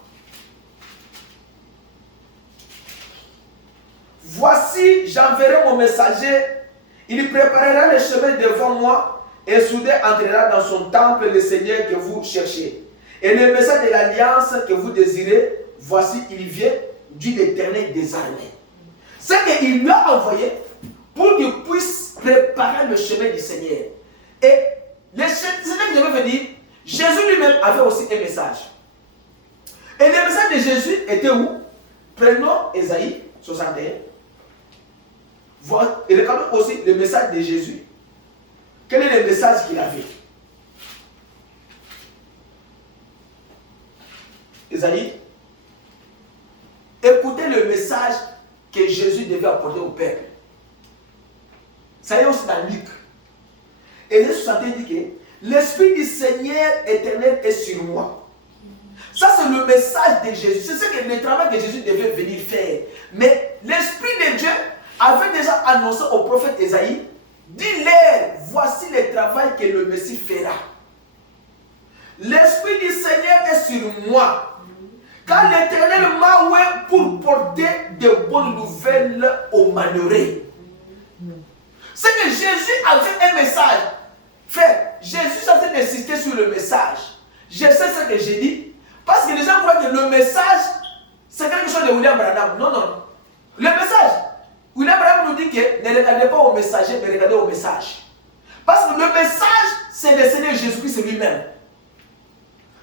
voici, j'enverrai mon messager, il préparera le chemin devant moi et soudain entrera dans son temple le Seigneur que vous cherchez. Et le message de l'alliance que vous désirez, voici, il vient du l'Éternel des armées. C'est qu'il lui a envoyé pour qu'il puisse préparer le chemin du Seigneur. Et le Seigneur que je veux venir, Jésus lui-même avait aussi un message. Et le message de Jésus était où? Prenons Ésaïe 61. Et regardons aussi le message de Jésus. Quel est le message qu'il avait? Ésaïe. Écoutez le message que Jésus devait apporter au peuple. Ça y est aussi dans Luc. Et Jésus 61 dit que l'Esprit du Seigneur éternel est sur moi. Ça, c'est le message de Jésus. C'est ce que le travail que Jésus devait venir faire. Mais l'Esprit de Dieu avait déjà annoncé au prophète Ésaïe, dis-leur, voici le travail que le Messie fera. L'Esprit du Seigneur est sur moi. Car l'Éternel m'a oué pour porter de bonnes nouvelles aux malheureux. C'est que Jésus avait un message. Frère, Jésus s'est en train d'insister sur le message. Je sais ce que j'ai dit. Parce que les gens croient que le message, c'est quelque chose de William Branham. Non, non. Le message, William Branham nous dit que ne regardez pas au messager, mais regardez au message. Parce que le message, c'est le Seigneur Jésus-Christ lui-même.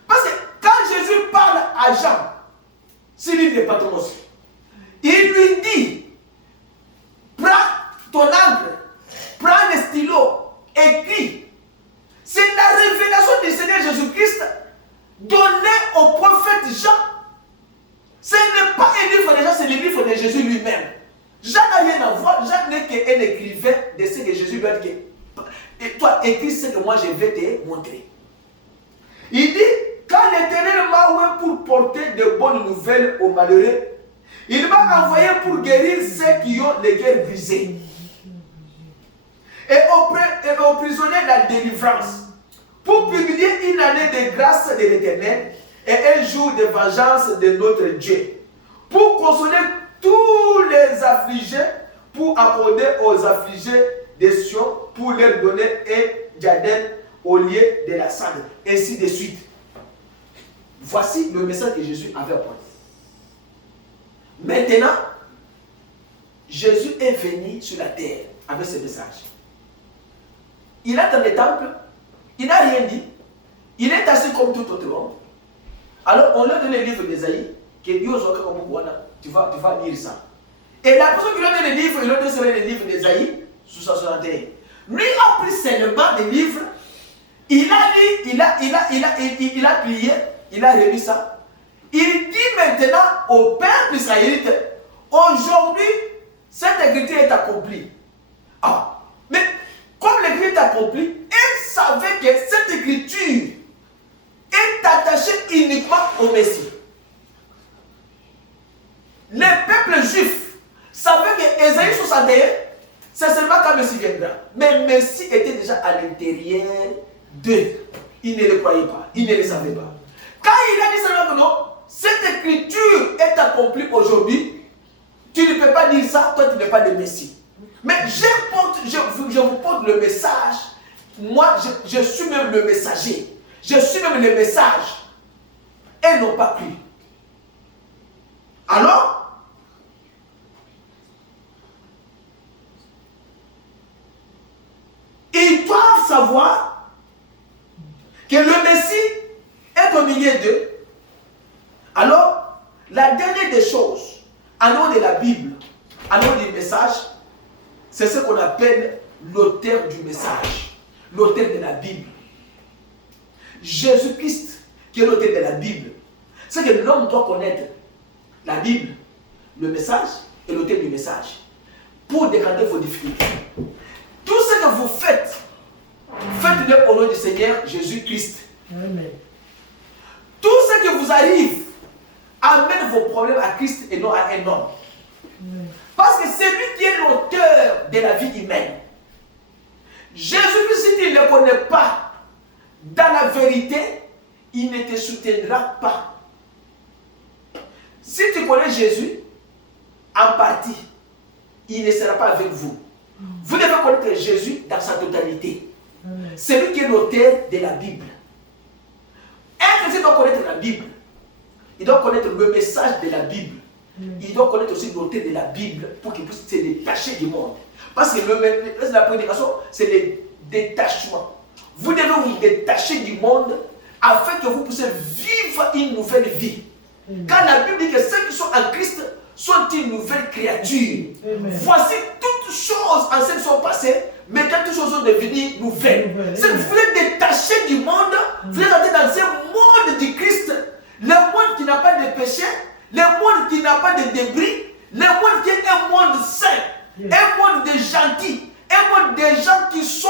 Parce que quand Jésus parle à Jean, c'est lui de Patmos, il lui dit, prends ton encre, prends le stylo, écris. C'est la révélation du Seigneur Jésus-Christ donnée au prophète Jean. Ce n'est pas un livre de Jean, c'est le livre de Jésus lui-même. Jean n'a rien à voir. Jean n'est qu'un écrivain de ce que Jésus lui a dit. Et toi, écris ce que moi je vais te montrer. Il dit, quand l'Éternel m'a oué pour porter de bonnes nouvelles aux malheureux, il m'a envoyé pour guérir ceux qui ont les cœurs brisés. Et aux prisonniers la délivrance, pour publier une année de grâce de l'Éternel et un jour de vengeance de notre Dieu, pour consoler tous les affligés, pour accorder aux affligés des Sion, pour leur donner un diadème au lieu de la cendre, ainsi de suite. Voici le message que Jésus avait apporté. Maintenant, Jésus est venu sur la terre avec ce message. Il est dans le temple, il n'a rien dit, il est assis comme tout autre monde. Alors on lui a donné le livre d'Ésaïe, tu vas lire ça. Et la personne qui lui a donné le livre, il lui a donné le livre d'Ésaïe, 61. Lui a pris seulement des livres, il a lu, il a plié, il a remis ça. Il dit maintenant au peuple israélite, aujourd'hui, cette écriture est accomplie. Ah, mais comme l'écriture est accomplie, il savait que cette écriture est attachée uniquement au Messie. Les peuples juifs savaient que Ésaïe 61, c'est seulement quand Messie viendra. Mais Messie était déjà à l'intérieur d'eux. Ils ne le croyaient pas, ils ne le savaient pas. Quand il a dit seulement que non, cette écriture est accomplie aujourd'hui, tu ne peux pas dire ça, toi tu n'es pas le Messie. Mais je vous porte le message. Moi, je suis même le messager. Je suis même le message. Elles n'ont pas cru. Alors, ils doivent savoir que le Messie est au milieu d'eux. Alors, la dernière des choses, en dehors de la Bible, en dehors du message, c'est ce qu'on appelle l'auteur du message, l'auteur de la Bible. Jésus-Christ, qui est l'auteur de la Bible, c'est que l'homme doit connaître la Bible, le message et l'auteur du message, pour décanter vos difficultés. Tout ce que vous faites, faites-le au nom du Seigneur Jésus-Christ. Amen. Tout ce qui vous arrive, amène vos problèmes à Christ et non à un homme. Parce que c'est lui qui est l'auteur de la vie humaine. Jésus-Christ, si tu ne le connais pas dans la vérité, il ne te soutiendra pas. Si tu connais Jésus, en partie, il ne sera pas avec vous. Vous devez connaître Jésus dans sa totalité. C'est lui qui est l'auteur de la Bible. Un chrétien doit connaître la Bible. Il doit connaître le message de la Bible. Il doit connaître aussi l'auteur de la Bible pour qu'il puisse se détacher du monde. Parce que la prédication, c'est le détachement. Vous devez vous détacher du monde afin que vous puissiez vivre une nouvelle vie. Car la Bible dit que ceux qui sont en Christ sont une nouvelle créature. Voici toutes choses anciennes sont passées, mais toutes choses sont devenues nouvelles. Si vous êtes détaché du monde, vous êtes entré dans ce monde du Christ, le monde qui n'a pas de péché, le monde qui n'a pas de débris, le monde qui est un monde saint, un monde de gentils, un monde de gens qui sont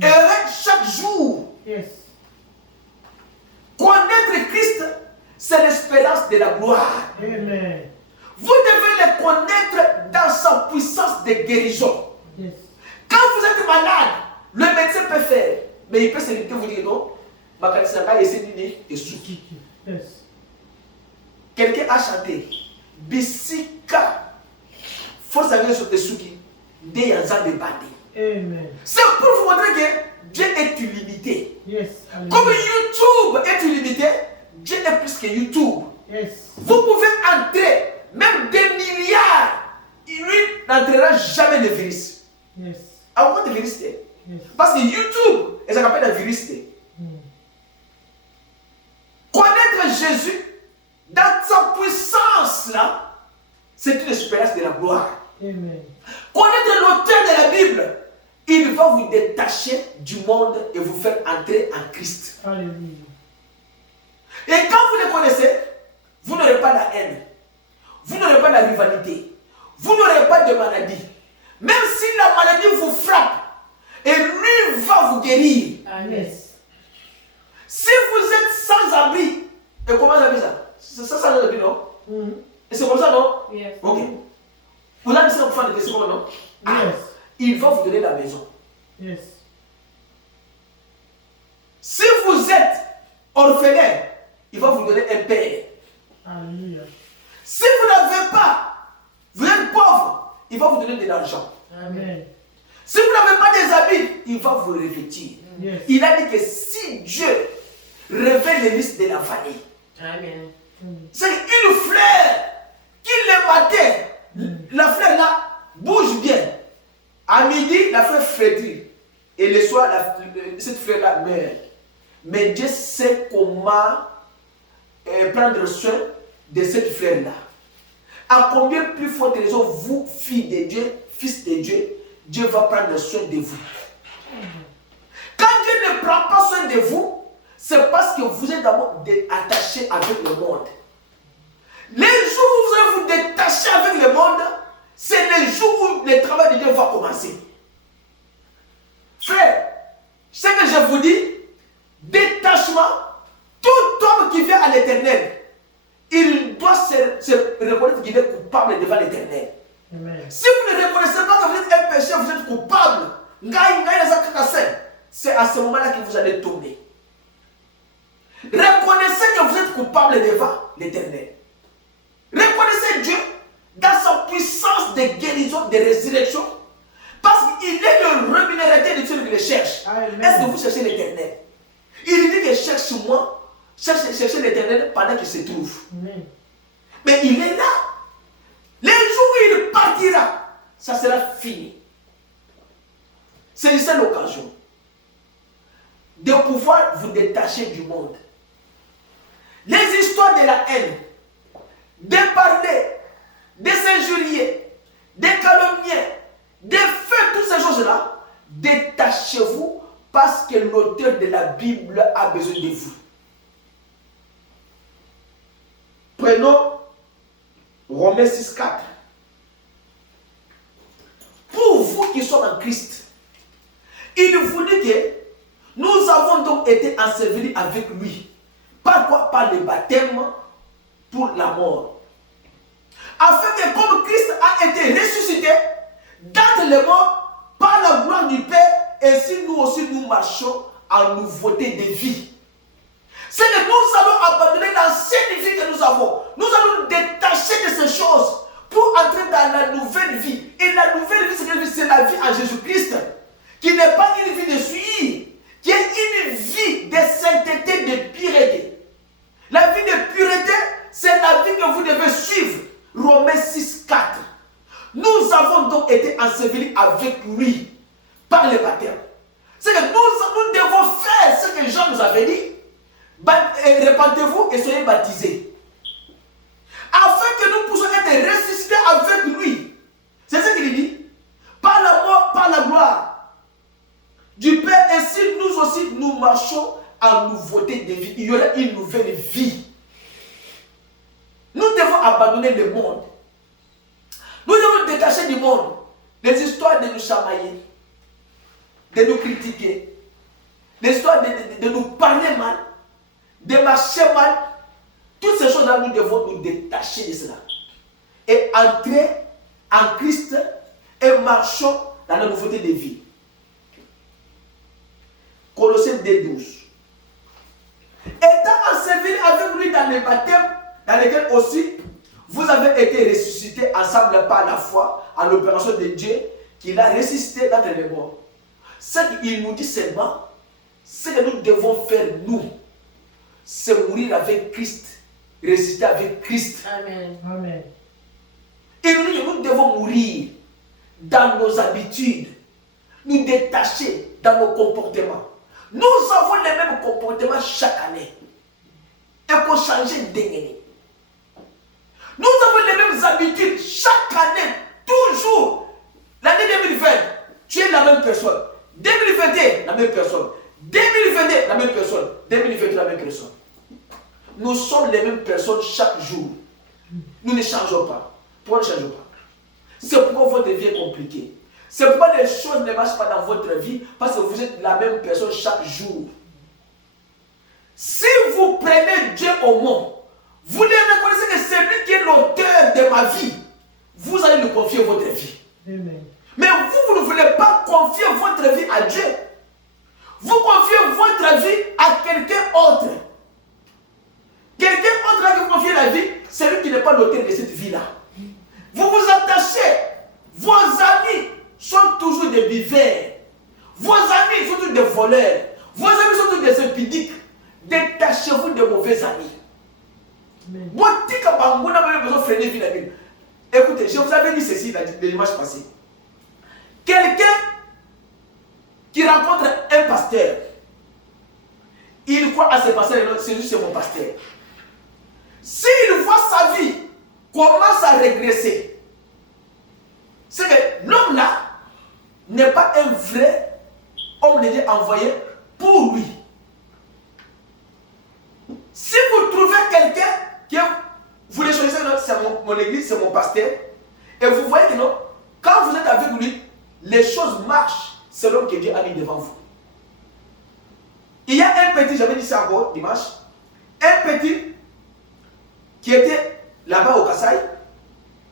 heureux chaque jour. Connaître Christ, c'est l'espérance de la gloire. Amen. Vous devez le connaître dans sa puissance de guérison. Quand vous êtes malade, le médecin peut faire, mais il peut se limiter vous dire non, ma candidature est sénilée et souki. Quelqu'un a chanté Bissika, force à sur des souki, des yanzan de bandé. C'est pour vous montrer que Dieu est illimité. Comme YouTube est illimité, Dieu est plus que YouTube. Vous pouvez entrer, même des milliards, il lui n'entrera jamais de virus. À quoi de virus? Parce que YouTube, ça s'appelle la virus. Connaître Jésus dans sa puissance là, c'est une espérance de la gloire. Connaître l'auteur de la Bible, il va vous détacher du monde et vous faire entrer en Christ. Et quand vous le connaissez, vous n'aurez pas la haine, vous n'aurez pas la rivalité, vous n'aurez pas de maladie. Même si la maladie vous frappe, et lui va vous guérir. Si vous êtes sans abri, et comment vous avez ça? C'est ça sans abri, non? Et c'est comme ça, non? Ok. Vous avez dit ça pour faire des questions, non? Il va vous donner la maison. Si vous êtes orphelin, il va vous donner un père. Si vous n'avez pas, vous êtes pauvre, il va vous donner de l'argent. Si vous n'avez pas des habits, il va vous revêtir. Il a dit que si Dieu révèle les listes de la vallée, c'est une fleur qui le matin, la fleur là bouge bien. À midi, la fleur flétrit. Et le soir, cette fleur là meurt. Mais Dieu sait comment prendre soin de cette fleur là. À combien plus forte raison, vous, filles de Dieu, fils de Dieu, Dieu va prendre soin de vous. Quand Dieu ne prend pas soin de vous, c'est parce que vous êtes d'abord attaché avec le monde. Les jours où vous allez vous détacher avec le monde, c'est les jours où le travail de Dieu va commencer. Frère, ce que je vous dis, détachement, tout homme qui vient à l'Éternel, il doit se reconnaître qu'il est coupable devant l'Éternel. Si vous ne reconnaissez pas que vous êtes un pécheur, vous êtes coupable, c'est à ce moment-là que vous allez tomber. Reconnaissez que vous êtes coupable devant l'Éternel. Reconnaissez Dieu dans sa puissance de guérison, de résurrection, parce qu'il est le rémunérateur de ceux qui le cherchent. Est-ce que vous cherchez l'Éternel? Il dit que cherche-moi, cherchez l'Éternel pendant qu'il se trouve. Mais il est là. Les jours où il partira, ça sera fini. C'est ça l'occasion de pouvoir vous détacher du monde. Les histoires de la haine, de parler, de s'injurier, de calomnier, de faire toutes ces choses-là, détachez-vous parce que l'auteur de la Bible a besoin de vous. Prenons Romains 6,4. Pour vous qui sont en Christ, il vous dit que nous avons donc été ensevelis avec lui. Par quoi? Par le baptême pour la mort. Afin que comme Christ a été ressuscité d'entre les morts par la gloire du Père, ainsi nous aussi nous marchons en nouveauté de vie. C'est que nous allons abandonner l'ancienne vie que nous avons. Nous allons nous détacher de ces choses pour entrer dans la nouvelle vie. Et la nouvelle vie, c'est la vie en Jésus-Christ, qui n'est pas une vie de suie, enseveli avec lui par le baptême. C'est que nous devons faire ce que Jean nous avait dit. Répentez-vous et soyez baptisés. Afin que nous puissions être ressuscités avec lui. C'est ce qu'il dit. Par la mort, par la gloire du Père, ainsi nous aussi nous marchons en nouveauté de vie. Il y aura une nouvelle vie. Nous devons abandonner le monde. Nous devons nous détacher du monde. Les histoires de nous chamailler, de nous critiquer, les histoires de nous parler mal, de marcher mal. Toutes ces choses-là, nous devons nous détacher de cela. Et entrer en Christ et marchons dans la nouveauté de vie. Colossiens 2:12. Étant enseveli avec lui dans le baptême, dans lequel aussi vous avez été ressuscités ensemble par la foi en l'opération de Dieu qui l'a ressuscité d'entre les morts. Ce qu'il nous dit seulement, ce que nous devons faire nous, c'est mourir avec Christ, ressusciter avec Christ. Amen. Amen. Il nous dit que nous devons mourir dans nos habitudes, nous détacher dans nos comportements. Nous avons les mêmes comportements chaque année. Et qu'on change d'année. Nous avons les mêmes habitudes chaque année, toujours. L'année 2020, tu es la même personne. 2021, la même personne. 2022, la même personne. 2023, la même personne. Nous sommes les mêmes personnes chaque jour. Nous ne changeons pas. Pourquoi nous ne changeons pas? C'est pourquoi votre vie est compliquée. C'est pourquoi les choses ne marchent pas dans votre vie, parce que vous êtes la même personne chaque jour. Si vous prenez Dieu au mot, vous ne reconnaissez que c'est lui qui est l'auteur de ma vie, vous allez lui confier votre vie. Amen. Mais vous ne voulez pas confier votre vie à Dieu. Vous confiez votre vie à quelqu'un autre. Quelqu'un autre à qui vous confiez la vie, c'est lui qui n'est pas l'auteur de cette vie-là. Vous vous attachez. Vos amis sont toujours des buveurs. Vos amis sont tous des voleurs. Vos amis sont tous des impudiques. Détachez-vous de mauvais amis. Écoutez, je vous avais dit ceci le dimanche passé. Quelqu'un qui rencontre un pasteur, il croit à ce pasteur, c'est juste mon pasteur. S'il voit sa vie commence à régresser, c'est que l'homme-là n'est pas un vrai homme de Dieu envoyé pour lui. Si vous trouvez quelqu'un qui vous les choisissez, c'est mon église, c'est mon pasteur, et vous voyez que non, quand vous êtes avec lui, les choses marchent selon que Dieu a mis devant vous. Il y a un petit, j'avais dit ça encore dimanche, un petit qui était là-bas au Kassai.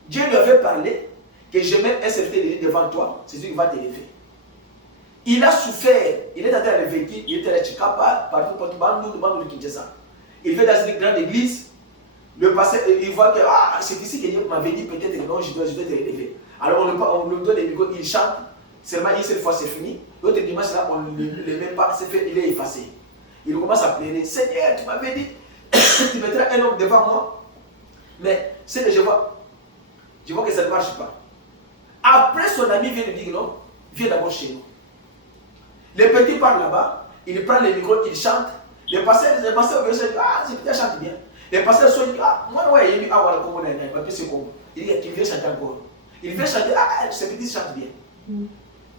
Dieu lui avait parlé que je mets un serviteur de Dieu devant toi, c'est lui qui va t'élever. Il a souffert, il est en train de vécu, il était à Chikapa, partout, nous de Kinshasa. Il fait dans une grande église, le pasteur, il voit que c'est ici que Dieu m'avait dit peut-être que non, je dois te élever. Alors on lui donne les micros, il chante, seulement une seule fois c'est fini. L'autre dimanche là, on ne le met pas, c'est fait, il est effacé. Il commence à pleurer, Seigneur, tu m'avais dit, tu mettras un homme devant moi. Mais c'est que je vois que ça ne marche pas. Après, son ami vient lui dire non, viens d'abord chez nous. Le petit part là-bas, il prend le micro, il chante. Le pasteur dit, ce petit chante bien. Le pasteur dit, moi, il dit, voilà, comment on a c'est comment. Il dit, tu viens chanter encore. Il vient chanter, ce petit chante bien.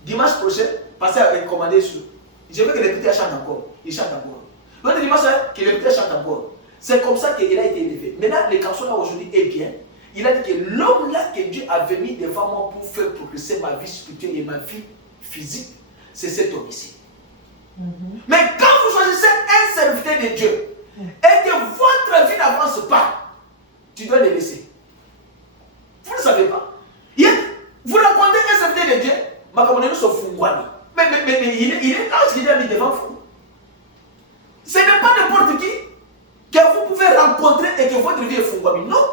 Dimanche prochain, le pasteur a commandé sur. Je veux que le petit chante encore. Il chante encore. L'autre dimanche, que le petit chante encore. C'est comme ça qu'il a été élevé. Maintenant, le canson là aujourd'hui est bien. Il a dit que l'homme là que Dieu avait mis devant moi pour faire progresser ma vie spirituelle et ma vie physique, c'est cet homme ici. Mais quand vous choisissez un serviteur de Dieu et que votre vie n'avance pas, tu dois le laisser. Vous ne savez pas. Vous rencontrez un serviteur de Dieu, mais il est là, il est mis devant vous. Ce n'est pas n'importe qui que vous pouvez rencontrer et que votre vie est fungwami. Non.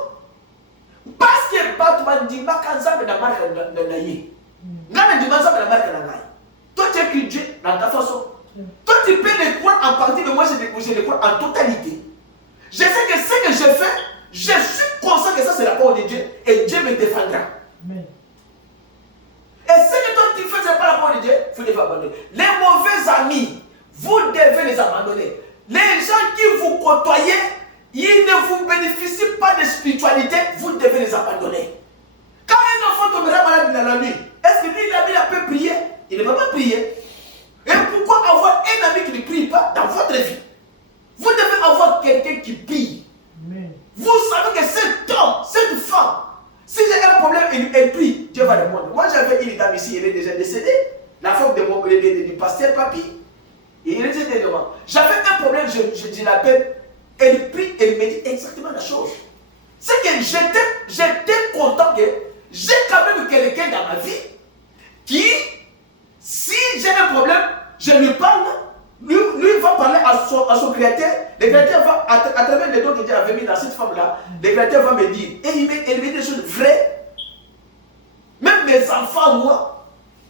Parce que Batman dit Makanza na marque de Naye. Ngana dit Manza na marque de Naye. Toi tu écris Dieu dans ta façon. Toi tu peux les croire en partie, mais moi je les crois en totalité. Je sais que ce que je fais, je suis conscient que ça c'est la parole de Dieu et Dieu me défendra. Amen. Et ce que toi tu fais, ce n'est pas la parole de Dieu, vous devez abandonner. Les mauvais amis, vous devez les abandonner. Les gens qui vous côtoyent, ils ne vous bénéficient pas de spiritualité, vous devez les abandonner. Quand un enfant tombera malade dans la nuit, est-ce que lui, il peut prier? Il ne peut pas prier. Et pourquoi avoir un ami qui ne prie pas dans votre vie? Vous devez avoir quelqu'un qui prie. Amen. Vous savez que cet homme, cette femme, si j'ai un problème, elle prie, Dieu va répondre. Moi, j'avais une dame ici, elle est déjà décédée. La femme du pasteur Papi. Et il était devant. J'avais un problème, je l'appelle. Elle prie, elle me dit exactement la chose. C'est que j'étais content que j'ai quand même quelqu'un dans ma vie qui, si j'ai un problème, je lui parle. Lui va parler à son créateur. Le créateur va, à travers les dons que Dieu avait mis dans cette femme-là, le créateur va me dire. Et il me dit des choses vraies. Même mes enfants,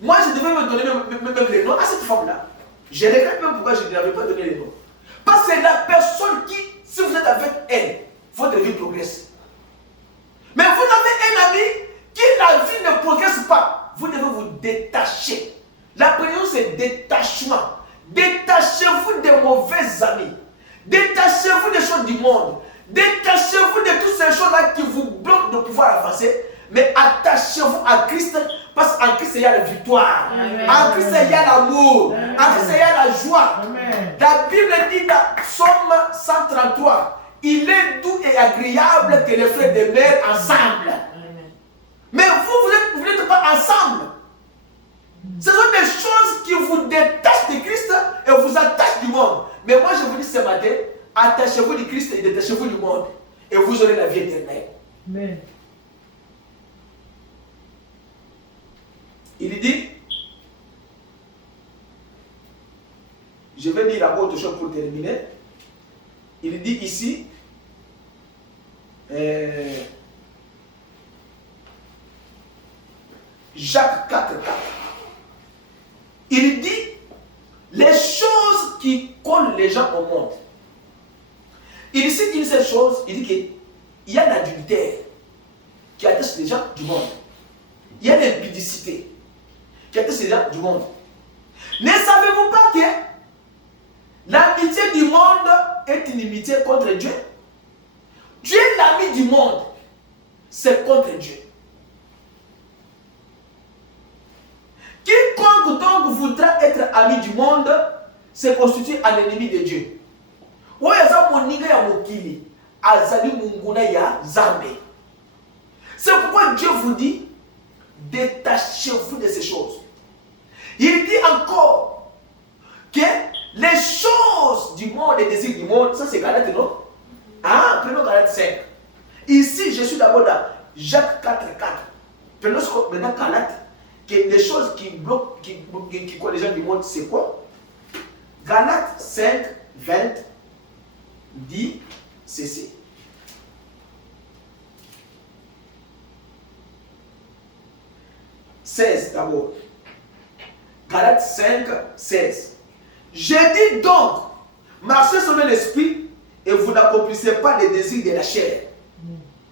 moi je devais me donner même les noms à cette femme-là. Je regrette même pourquoi je ne lui avais pas donné les noms. Parce que c'est la personne qui, si vous êtes avec elle, votre vie progresse. Mais vous avez un ami qui la vie ne progresse pas. Vous devez vous détacher. La prière, c'est détachement. Détachez-vous des mauvais amis. Détachez-vous des choses du monde. Détachez-vous de toutes ces choses-là qui vous bloquent de pouvoir avancer. Mais attachez-vous à Christ, parce qu'en Christ il y a la victoire. Amen. En Christ il y a l'amour. En Christ il y a la joie. Amen. La Bible dit dans Psaume 133, il est doux et agréable que les frères demeurent ensemble. Amen. Mais vous n'êtes pas ensemble. Ce sont des choses qui vous détachent de Christ et vous attachent du monde. Mais moi je vous dis ce matin, attachez-vous de Christ et détachez-vous du monde. Et vous aurez la vie éternelle. Amen. Il dit, je vais dire la autre chose pour terminer. Il dit ici, Jacques 4, 4. Il dit, les choses qui collent les gens au monde. Il cite une seule chose, il dit qu'il y a l'adultère qui attache les gens du monde. Il y a l'impudicité qui attache les gens du monde. Ne savez-vous pas que l'amitié du monde est une amitié contre Dieu? Dieu est l'ami du monde, c'est contre Dieu. Quiconque donc voudra être ami du monde se constitue un ennemi de Dieu. C'est pourquoi Dieu vous dit, détachez-vous de ces choses. Il dit encore que les choses du monde, les désirs du monde, ça c'est Galate, non? Ah, prenons Galate 5. Ici, je suis d'abord dans Jacques 4, 4. Prenons maintenant Galate, que les choses qui bloquent, qui collent les gens du monde, c'est quoi? Galates 5, 20 dit ceci. « 16 d'abord. Galates 5, 16. Je dis donc, marchez selon l'esprit et vous n'accomplissez pas les désirs de la chair.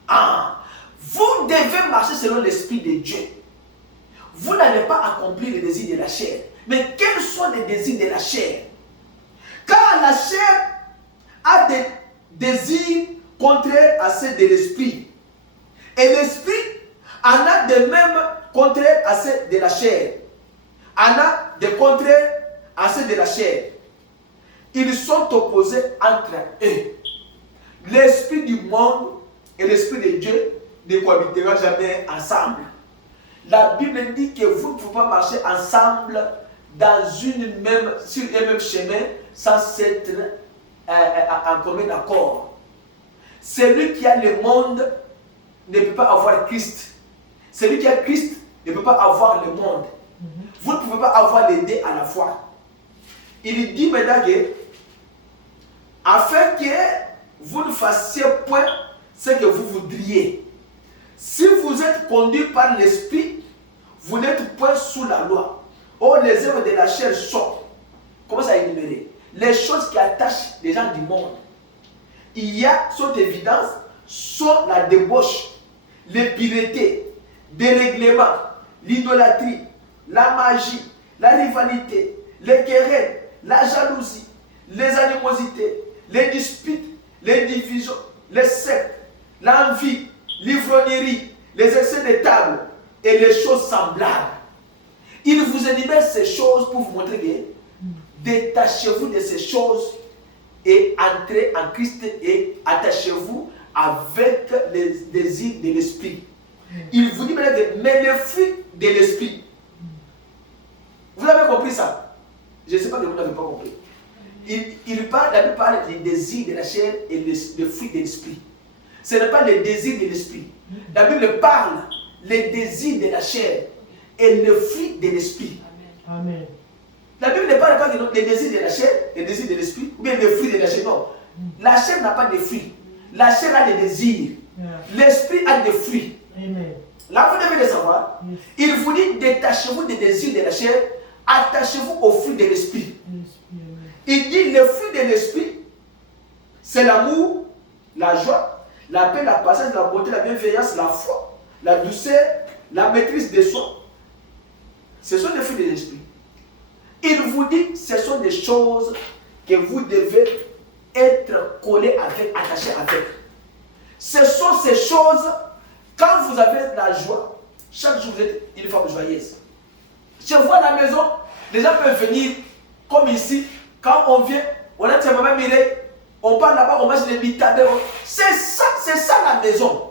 Ah, vous devez marcher selon l'esprit de Dieu. Vous n'allez pas accomplir les désirs de la chair. Mais quels sont les désirs de la chair? Car la chair a des désirs contraires à ceux de l'esprit. Et l'esprit en a de même contraires à ceux de la chair. En a des contraires à ceux de la chair. Ils sont opposés entre eux. L'esprit du monde et l'esprit de Dieu ne cohabiteront jamais ensemble. La Bible dit que vous ne pouvez pas marcher ensemble sur un même chemin sans être en commun accord. Celui qui a le monde ne peut pas avoir Christ. Celui qui a Christ ne peut pas avoir le monde. Vous ne pouvez pas avoir les deux à la fois. Il dit maintenant que, afin que vous ne fassiez point ce que vous voudriez. Si vous êtes conduit par l'esprit, vous n'êtes point sous la loi. Oh, les œuvres de la chair sont, comment ça énumérer? Les choses qui attachent les gens du monde. Il y a, sont évidentes, sont la débauche, l'impureté, dérèglement, l'idolâtrie, la magie, la rivalité, les querelles, la jalousie, les animosités, les disputes, les divisions, les sectes, l'envie, l'ivrognerie, les excès de table et les choses semblables. Il vous énumère ces choses pour vous montrer que détachez-vous de ces choses et entrez en Christ et attachez-vous avec les désirs de l'esprit. Il vous dit maintenant mais le fruit de l'esprit. Vous avez compris ça? Je ne sais pas que vous n'avez pas compris. La Bible parle des désirs de la chair et des fruits de l'esprit. Ce n'est pas les désirs de l'esprit. La Bible parle les désirs de la chair et le fruit de l'esprit. Amen. La Bible ne parle pas des désirs de la chair, les désirs de l'esprit, ou bien les fruits de la chair. Non. La chair n'a pas de fruits. La chair a des désirs. L'esprit a des fruits. Amen. Là, vous devez le savoir. Il vous dit détachez-vous des désirs de la chair, attachez-vous au fruit de l'esprit. Il dit le fruit de l'esprit, c'est l'amour, la joie, la paix, la patience, la bonté, la bienveillance, la foi, la douceur, la maîtrise des soi. Ce sont les fruits de l'esprit. Il vous dit ce sont des choses que vous devez être collés avec, attachés avec. Ce sont ces choses, quand vous avez la joie, chaque jour vous êtes une femme joyeuse. Je vois à la maison, les gens peuvent venir comme ici, quand on vient, on a sa maman Mireille, on parle là-bas, on mange des bitabés. C'est ça la maison.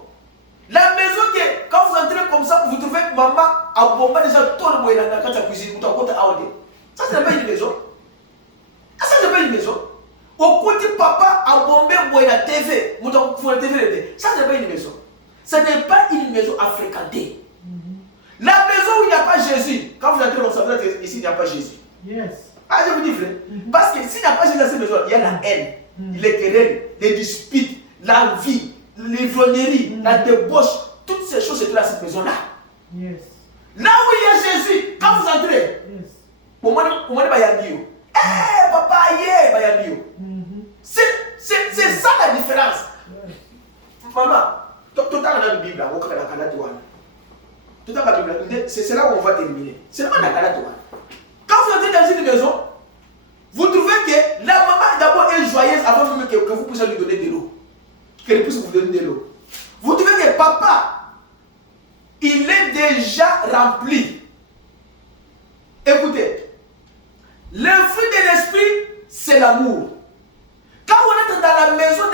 La maison que, quand vous entrez comme ça, vous trouvez maman à bomba déjà tout le monde dans la cuisine, ou dans la côté. Ça, ce n'est pas une maison. Ça, ce n'est pas une maison. Au côté papa a bombé la TV, ou dans la TV. Ça, ce n'est pas une maison. Ce n'est pas une maison à fréquenter. La maison où il n'y a pas Jésus, quand vous entrez dans sa maison, ici, il n'y a pas Jésus. Yes. Ah, je vous dis, frère. Parce que s'il n'y a pas Jésus dans cette maison, il y a la haine, les querelles, les disputes, l'envie, l'ivrognerie, la débauche. Toutes ces choses étaient dans cette maison-là. Yes. Là où il y a Jésus, quand vous entrez, au moins, papa, c'est ça la différence. Maman, tout à l'heure, la Bible, c'est là où on va terminer. C'est là la Galate. Quand vous entrez dans une maison, vous trouvez que la maman d'abord est joyeuse avant même que vous puissiez lui donner de l'eau. Qu'elle puisse vous donner de l'eau. Vous trouvez que papa, il est déjà rempli. Écoutez, le fruit de l'esprit, c'est l'amour. Quand on est dans la maison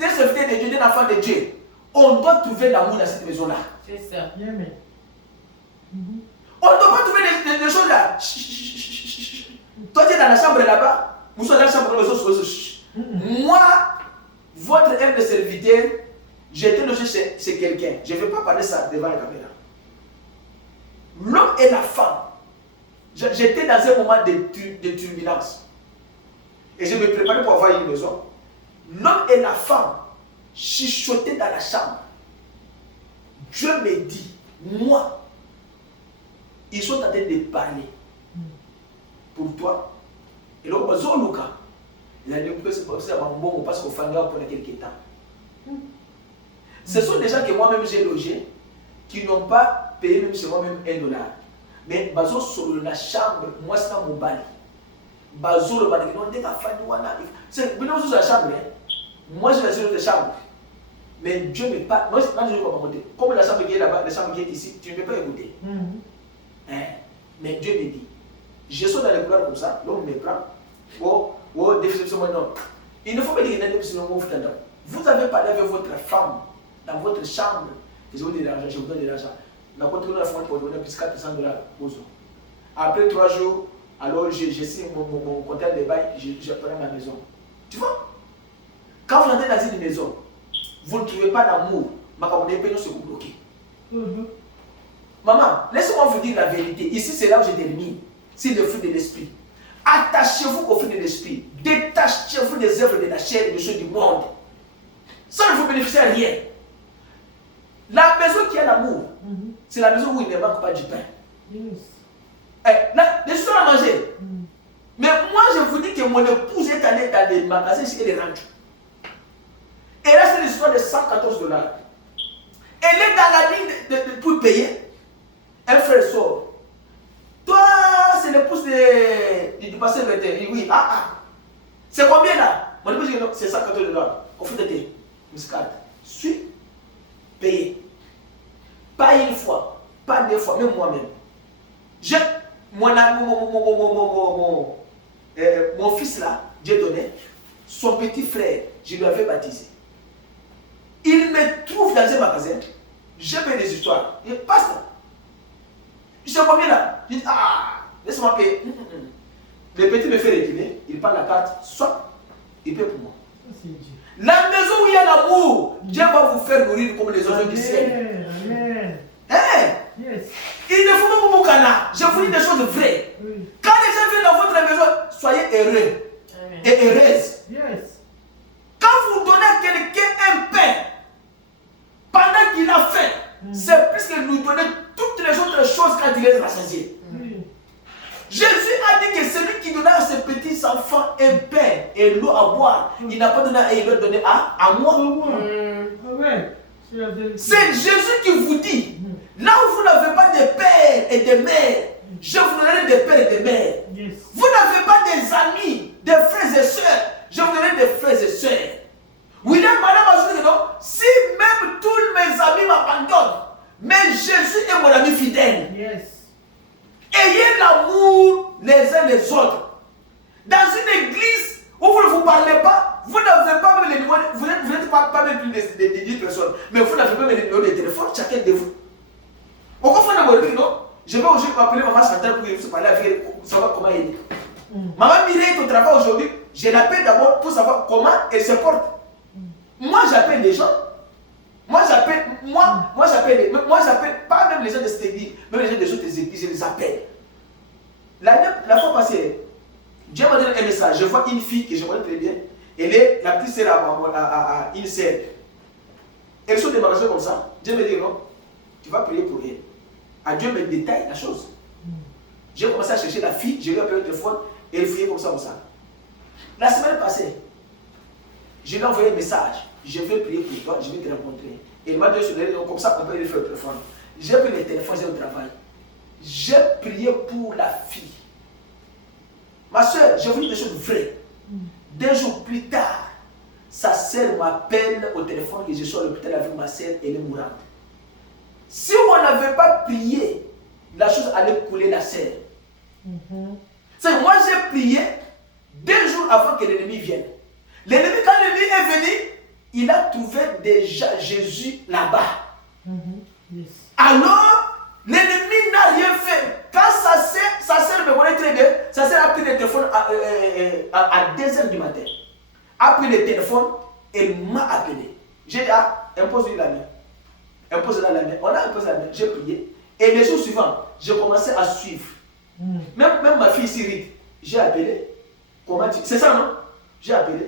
d'un serviteur de Dieu, d'un enfant de Dieu, on doit trouver l'amour dans cette maison-là. C'est ça. Amen. On ne doit pas trouver des choses là. Toi, tu es dans la chambre là-bas. Vous êtes dans la chambre là-bas. Moi, votre humble serviteur, j'étais logé chez quelqu'un. Je ne vais pas parler ça devant la caméra. L'homme et la femme. J'étais dans un moment de turbulence. Et je me préparais pour avoir une maison. L'homme et la femme chuchotaient dans la chambre. Dieu me dit, moi, ils sont en train de parler pour toi. Et donc, il a dit que c'est bon parce qu'on fait pendant quelques temps. Ce sont des gens que moi-même j'ai logés, qui n'ont pas payé même chez moi-même $1. Mais bazo sur la chambre, moi c'est mon bali. Bazo le bali, non, dès qu'à faire c'est bien sur la chambre. Moi je suis dans la chambre. Mais Dieu ne pas. Moi, je ne peux pas monter. Comme la chambre qui est là-bas, la chambre qui est ici, tu ne peux pas écouter. Mais Dieu me dit, je suis dans les couloirs comme ça, l'homme me prend. Non. Il ne faut pas dire que vous avez parlé avec votre femme dans votre chambre, que je vous donne de l'argent, je vous donne de l'argent. La contrôle de la femme pour donner plus $400 aux autres. Après 3 jours, alors je signe mon contrat de bail, je prends ma maison. Tu vois? Quand vous entrez dans une maison, vous ne trouvez pas d'amour, mais quand vous n'avez pas, vous bloquez. Maman, laissez-moi vous dire la vérité. Ici, c'est là où je termine. C'est le fruit de l'esprit. Attachez-vous au fruit de l'esprit. Détachez-vous des œuvres de la chair et des choses du monde. Ça ne vous bénéficie à rien. La maison qui a l'amour, c'est la maison où il ne manque pas du pain. Les choses à manger. Mais moi, je vous dis que mon épouse est allée dans les magasins et les ranchs. Et là, c'est l'histoire de $114. Elle est dans la ligne pour payer. Un frère sort. toi, c'est l'épouse du pasteur Bertin. Il dit oui, c'est combien là? Mon épouse dit non, c'est 180 dollars. On fait des muscades. Suis payé. Pas une fois, pas deux fois, même moi-même. Mon fils là, Dieu donné, son petit frère, je lui avais baptisé. Il me trouve dans un magasin, j'ai fait des histoires. Il passe là. Je sais combien là? Je dis, laisse-moi payer. Le petit me fait retirer, il prend la carte, soit, il paye pour moi. La maison où il y a l'amour, Dieu va vous faire nourrir comme les oiseaux du ciel. Amen. Yes. Il ne faut pas vous canard. Je vous dis des choses vraies. Oui. Quand les gens viennent dans votre maison, soyez heureux. Amen. Et heureuse. Yes. Quand vous donnez à quelqu'un un pain, pendant qu'il a faim, c'est plus que nous donner toutes les autres choses quand il est rassasié. Oui. Jésus a dit que celui qui donna à ses petits enfants un pain et l'eau à boire, il n'a pas donné à eux, il doit donner à moi. Amen. C'est Jésus qui vous dit, là où vous n'avez pas de père et de mère, je vous donnerai des pères et des mères. Yes. Vous n'avez pas des amis, des frères et sœurs, je vous donnerai des frères et sœurs. William, madame a dit non, si même tous mes amis m'abandonnent, mais Jésus est mon ami fidèle. Yes. Ayez l'amour les uns les autres. Dans une église où vous ne vous parlez pas, vous n'avez pas même les numéros, vous n'êtes pas même plus de 10 personnes, mais vous n'avez pas même les numéros de téléphone, chacun de vous. Au fond, non? Je vais aujourd'hui appeler maman Chantal pour vous parler avec elle, pour savoir comment elle est. Maman Mireille est au travail aujourd'hui, je l'appelle d'abord pour savoir comment elle se porte. Moi j'appelle les gens. Moi j'appelle pas même les gens de cette église, même les gens des autres églises, je les appelle. La fois passée, Dieu m'a donné un message. Je vois une fille que je connais très bien. Elle est la petite sœur à une sœur. Elles sont débarrassées comme ça. Dieu me dit non, tu vas prier pour elle. À Dieu me détaille la chose. J'ai commencé à chercher la fille, je lui ai appelé au téléphone et elle fouillait comme ça. La semaine passée, je lui ai envoyé un message. Je vais prier pour toi, je vais te rencontrer. Et il m'a donné ce nom, comme ça on peut le faire au téléphone. J'ai pris le téléphone, j'ai au travail. J'ai prié pour la fille. Ma soeur, je vous dis des choses vraies. 2 jours plus tard, sa soeur m'appelle au téléphone que je suis à l'hôpital avec ma soeur, elle est mourante. Si on n'avait pas prié, la chose allait couler la soeur. C'est moi j'ai prié 2 jours avant que l'ennemi vienne. L'ennemi, quand l'ennemi est venu, il a trouvé déjà Jésus là-bas. Yes. Alors, l'ennemi n'a rien fait. Quand sa sœur me connaît très bien, sa sœur a pris le téléphone à 2h du matin. A pris le téléphone, elle m'a appelé. J'ai dit, impose-lui la main. Impose-la la main. On a imposé la main, j'ai prié. Et les jours suivants, j'ai commencé à suivre. Même ma fille Cyril, j'ai appelé. Comment tu... C'est ça, non? J'ai appelé.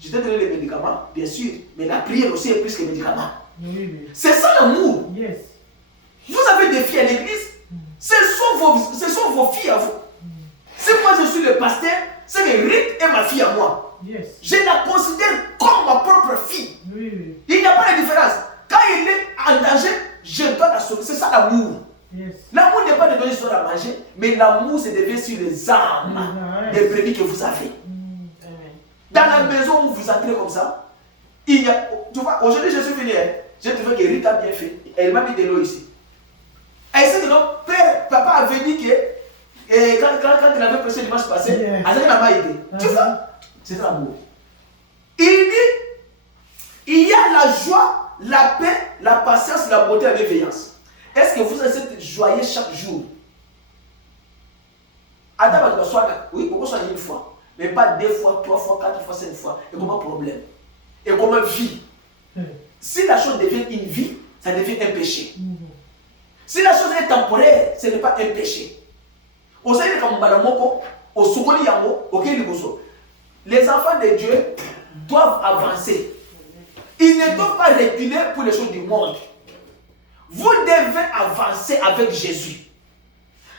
Je t'ai donné les médicaments, bien sûr. Mais la prière aussi est plus que les médicaments. Oui. C'est ça l'amour. Yes. Vous avez des filles à l'église, ce sont vos filles à vous. Si moi je suis le pasteur, c'est que Rite est ma fille à moi. Yes. Je la considère comme ma propre fille. Oui. Il n'y a pas de différence. Quand elle est en danger, je dois la sauver. C'est ça l'amour. Yes. L'amour n'est pas de donner sur à manger, mais l'amour se devient sur les âmes des brebis que vous avez. Dans la maison où vous entrez comme ça, il y a, tu vois, aujourd'hui je suis venu, j'ai trouvé que Rita a bien fait. Elle m'a mis de l'eau ici. Elle sait que non, papa avait dit que quand il avait prêché dimanche passé, elle n'a pas aidé. Tu vois, c'est l'amour. Il dit, il y a la joie, la paix, la patience, la beauté, la bienveillance. Est-ce que vous êtes joyeux chaque jour? Attends, oui, pourquoi soigner une fois? Mais pas 2 fois, 3 fois, 4 fois, 5 fois. Et comment problème? Et comment vie? Si la chose devient une vie, ça devient un péché. Si la chose est temporaire, ce n'est pas un péché. Les enfants de Dieu doivent avancer. Ils ne doivent pas reculer pour les choses du monde. Vous devez avancer avec Jésus.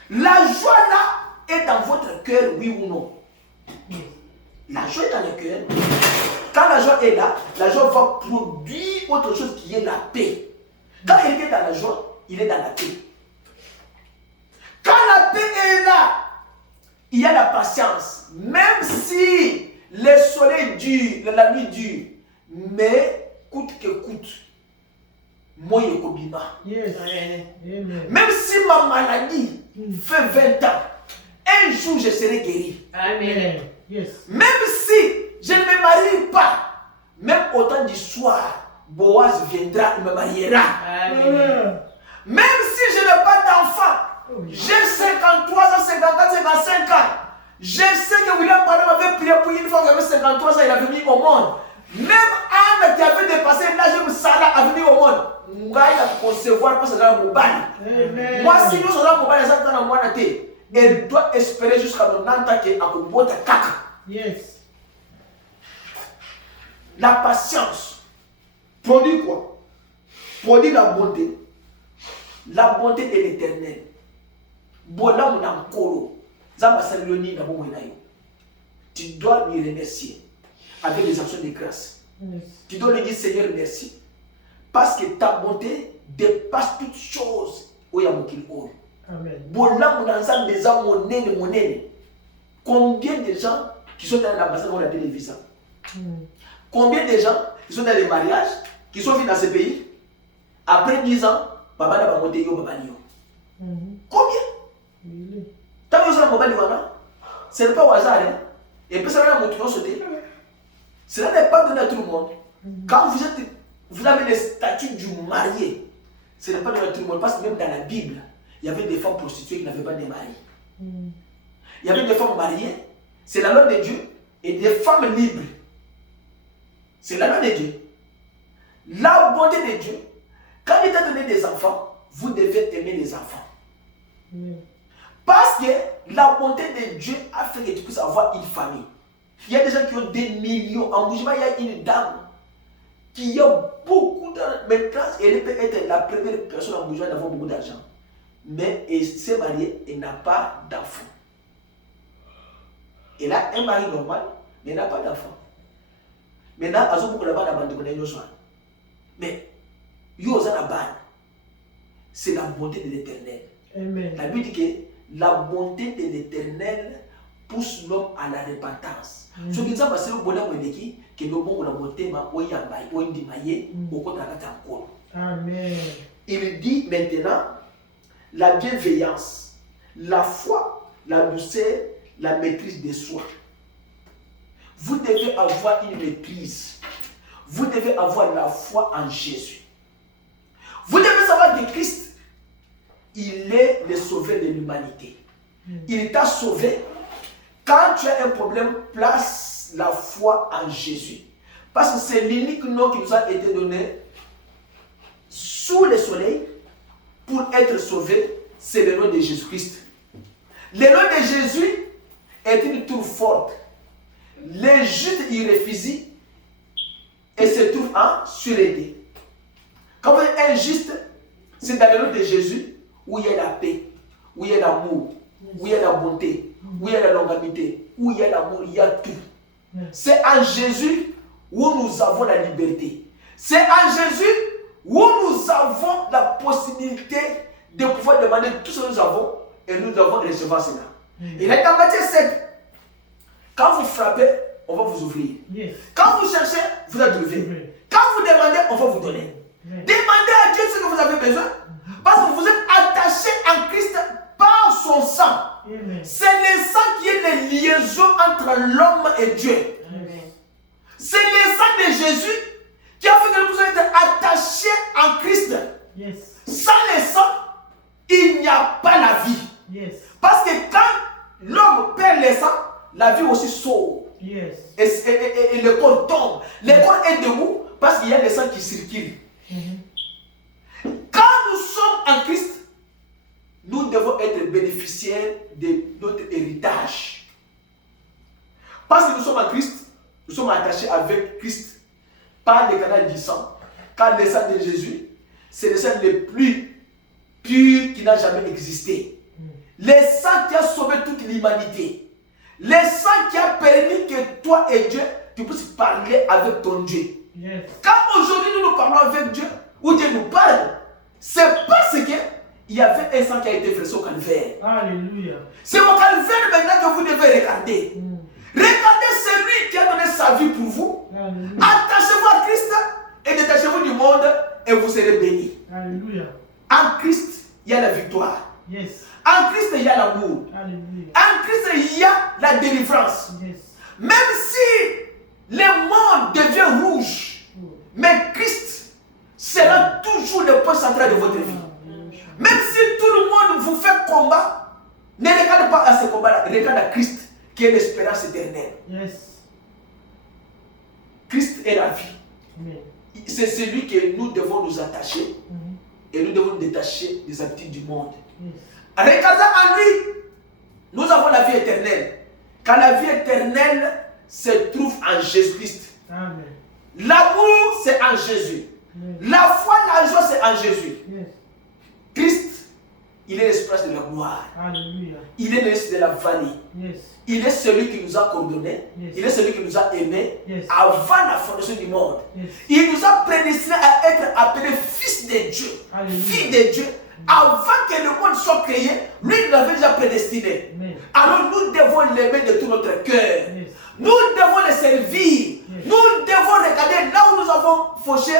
La joie là est dans votre cœur, oui ou non? La joie est dans le cœur. Quand la joie est là, la joie va produire autre chose qui est la paix. Quand quelqu'un est dans la joie, il est dans la paix. Quand la paix là, il y a la patience. Même si le soleil dure, la nuit dure, mais coûte que coûte, moi je kobima. Yes. Amen. Même si ma maladie fait 20 ans, un jour je serai guéri. Amen. Yes. Même si je ne me marie pas, même au temps du soir, Boaz viendra, il me mariera. Amen. Même si je n'ai pas d'enfant, j'ai 53 ans, 54, 55 ans. Je sais que William Branham avait prié pour une fois qu'il avait 53 ans, il est venu au monde. Même Anne qui avait dépassé l'âge de Sarah a venu au monde. Il a concevoir pour ce genre de mobile. Moi, si nous sommes dans le mobile, elle doit espérer jusqu'à 90 ans qu'elle a combattu caca. Yes. La patience produit quoi? Produit la bonté. La bonté de l'Éternel. Tu dois lui remercier avec des actions de grâce. Yes. Tu dois lui dire Seigneur merci. Parce que ta bonté dépasse toutes choses. Amen. Combien de gens qui sont dans l'ambassade de la télévision? Combien de gens qui sont dans les mariages, qui sont venus dans ce pays, après 10 ans, papa n'a pas monté yo, papa yo. Combien? Tant que vous avez un mobile, ce n'est pas au hasard. Hein? Et puis ça va monter sauter. Cela n'est pas donné à tout le monde. Quand vous avez le statut du marié, ce n'est pas donné à tout le monde. Parce que même dans la Bible, il y avait des femmes prostituées qui n'avaient pas de mari. Il y avait des femmes mariées, c'est la loi de Dieu, et des femmes libres. C'est la loi de Dieu. La bonté de Dieu, quand il t'a donné des enfants, vous devez aimer les enfants. Parce que la bonté de Dieu a fait que tu puisses avoir une famille. Il y a des gens qui ont des millions. En Boujima, il y a une dame qui a beaucoup d'argent. Maintenant, elle peut être la première personne en Boujima d'avoir beaucoup d'argent. Mais elle s'est mariée et n'a pas d'enfant. Elle a un mari normal, mais elle n'a pas d'enfant. Maintenant, elle a beaucoup d'argent. Mais c'est la bonté de l'Éternel. Amen. La Bible dit que la bonté de l'Éternel pousse l'homme à la repentance. Ce qui est passé au bonheur que nous avons la bonté, Amen. il dit maintenant la bienveillance, la foi, la douceur, la maîtrise de soi. Vous devez avoir une maîtrise. Vous devez avoir la foi en Jésus. Vous devez savoir que Christ, il est le sauveur de l'humanité. Il t'a sauvé. Quand tu as un problème, place la foi en Jésus. Parce que c'est l'unique nom qui nous a été donné sous le soleil pour être sauvé. C'est le nom de Jésus-Christ. Le nom de Jésus est une tour forte. Les justes y refusent et se trouvent en surédé. Quand vous êtes injuste, c'est dans le nom de Jésus où il y a la paix, où il y a l'amour, où il y a la bonté, où il y a la longanimité, où il y a l'amour, il y a tout. C'est en Jésus où nous avons la liberté. C'est en Jésus où nous avons la possibilité de pouvoir demander tout ce que nous avons et nous devons recevoir cela. Et là, dans Matthieu 7, quand vous frappez, on va vous ouvrir. Yes. Quand vous cherchez, vous êtes trouvé. Quand vous demandez, on va vous donner. Demandez à Dieu ce que vous avez besoin. Parce que vous êtes attaché en Christ par son sang. C'est le sang qui est la liaison entre l'homme et Dieu. C'est le sang de Jésus qui a fait que nous soyons attachés en Christ. Yes. Sans le sang, il n'y a pas la vie. Yes. Parce que quand l'homme perd le sang, la vie aussi sauve. Yes. Et le corps tombe. Le corps est debout parce qu'il y a le sang qui circule. Quand nous sommes en Christ, nous devons être bénéficiaires de notre héritage. Parce que nous sommes en Christ, nous sommes attachés avec Christ par le canal du sang. Car le sang de Jésus, c'est le sang le plus pur qui n'a jamais existé. Le sang qui a sauvé toute l'humanité. Le sang qui a permis que toi et Dieu, tu puisses parler avec ton Dieu. Yes. Quand aujourd'hui nous parlons avec Dieu, ou Dieu nous parle, c'est parce que il y avait un sang qui a été versé au calvaire. Alléluia. C'est au calvaire maintenant que vous devez regarder. Regardez celui qui a donné sa vie pour vous. Attachez-vous à Christ et détachez-vous du monde et vous serez bénis. Alléluia. En Christ, il y a la victoire. Yes. En Christ, il y a l'amour. Alléluia. En Christ, il y a la délivrance. Yes. Même si le monde devient rouge, mais Christ sera toujours le point central de votre vie. Même si tout le monde vous fait combat, ne regardez pas à ce combat-là, regarde à Christ qui est l'espérance éternelle. Yes. Christ est la vie. Amen. C'est celui que nous devons nous attacher et nous devons nous détacher des habitudes du monde. Yes. Regardant en lui, nous avons la vie éternelle. Car la vie éternelle se trouve en Jésus-Christ. Amen. L'amour, c'est en Jésus. Yes. La foi, la joie, c'est en Jésus. Yes. Christ, il est l'esprit de la gloire. Alléluia. Il est l'esprit de la vallée. Yes. Il est celui qui nous a coordonnés. Yes. Il est celui qui nous a aimés Yes. avant la fondation du monde. Yes. Il nous a prédestinés à être appelés fils de Dieu, Alléluia. filles de Dieu. Avant que le monde soit créé, lui il l'avait déjà prédestiné. Amen. Alors nous devons l'aimer de tout notre cœur. Yes. Nous devons le servir. Yes. Nous devons regarder là où nous avons fauché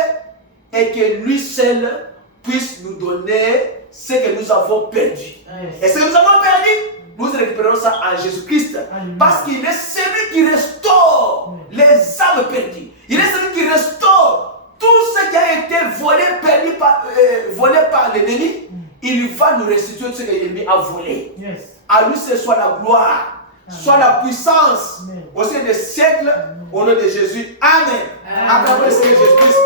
et que lui seul puisse nous donner ce que nous avons perdu. Yes. Et ce que nous avons perdu, nous récupérons ça en Jésus-Christ. Amen. Parce qu'il est celui qui restaure les âmes perdues. Il est celui qui restaure tout ce qui a été volé par l'ennemi. Il va nous restituer ce que l'ennemi a volé. Yes. À lui, ce soit la gloire, soit la puissance, Amen. au sein des siècles, au nom de Jésus. Amen. Amen. Acclamez le Seigneur Jésus-Christ.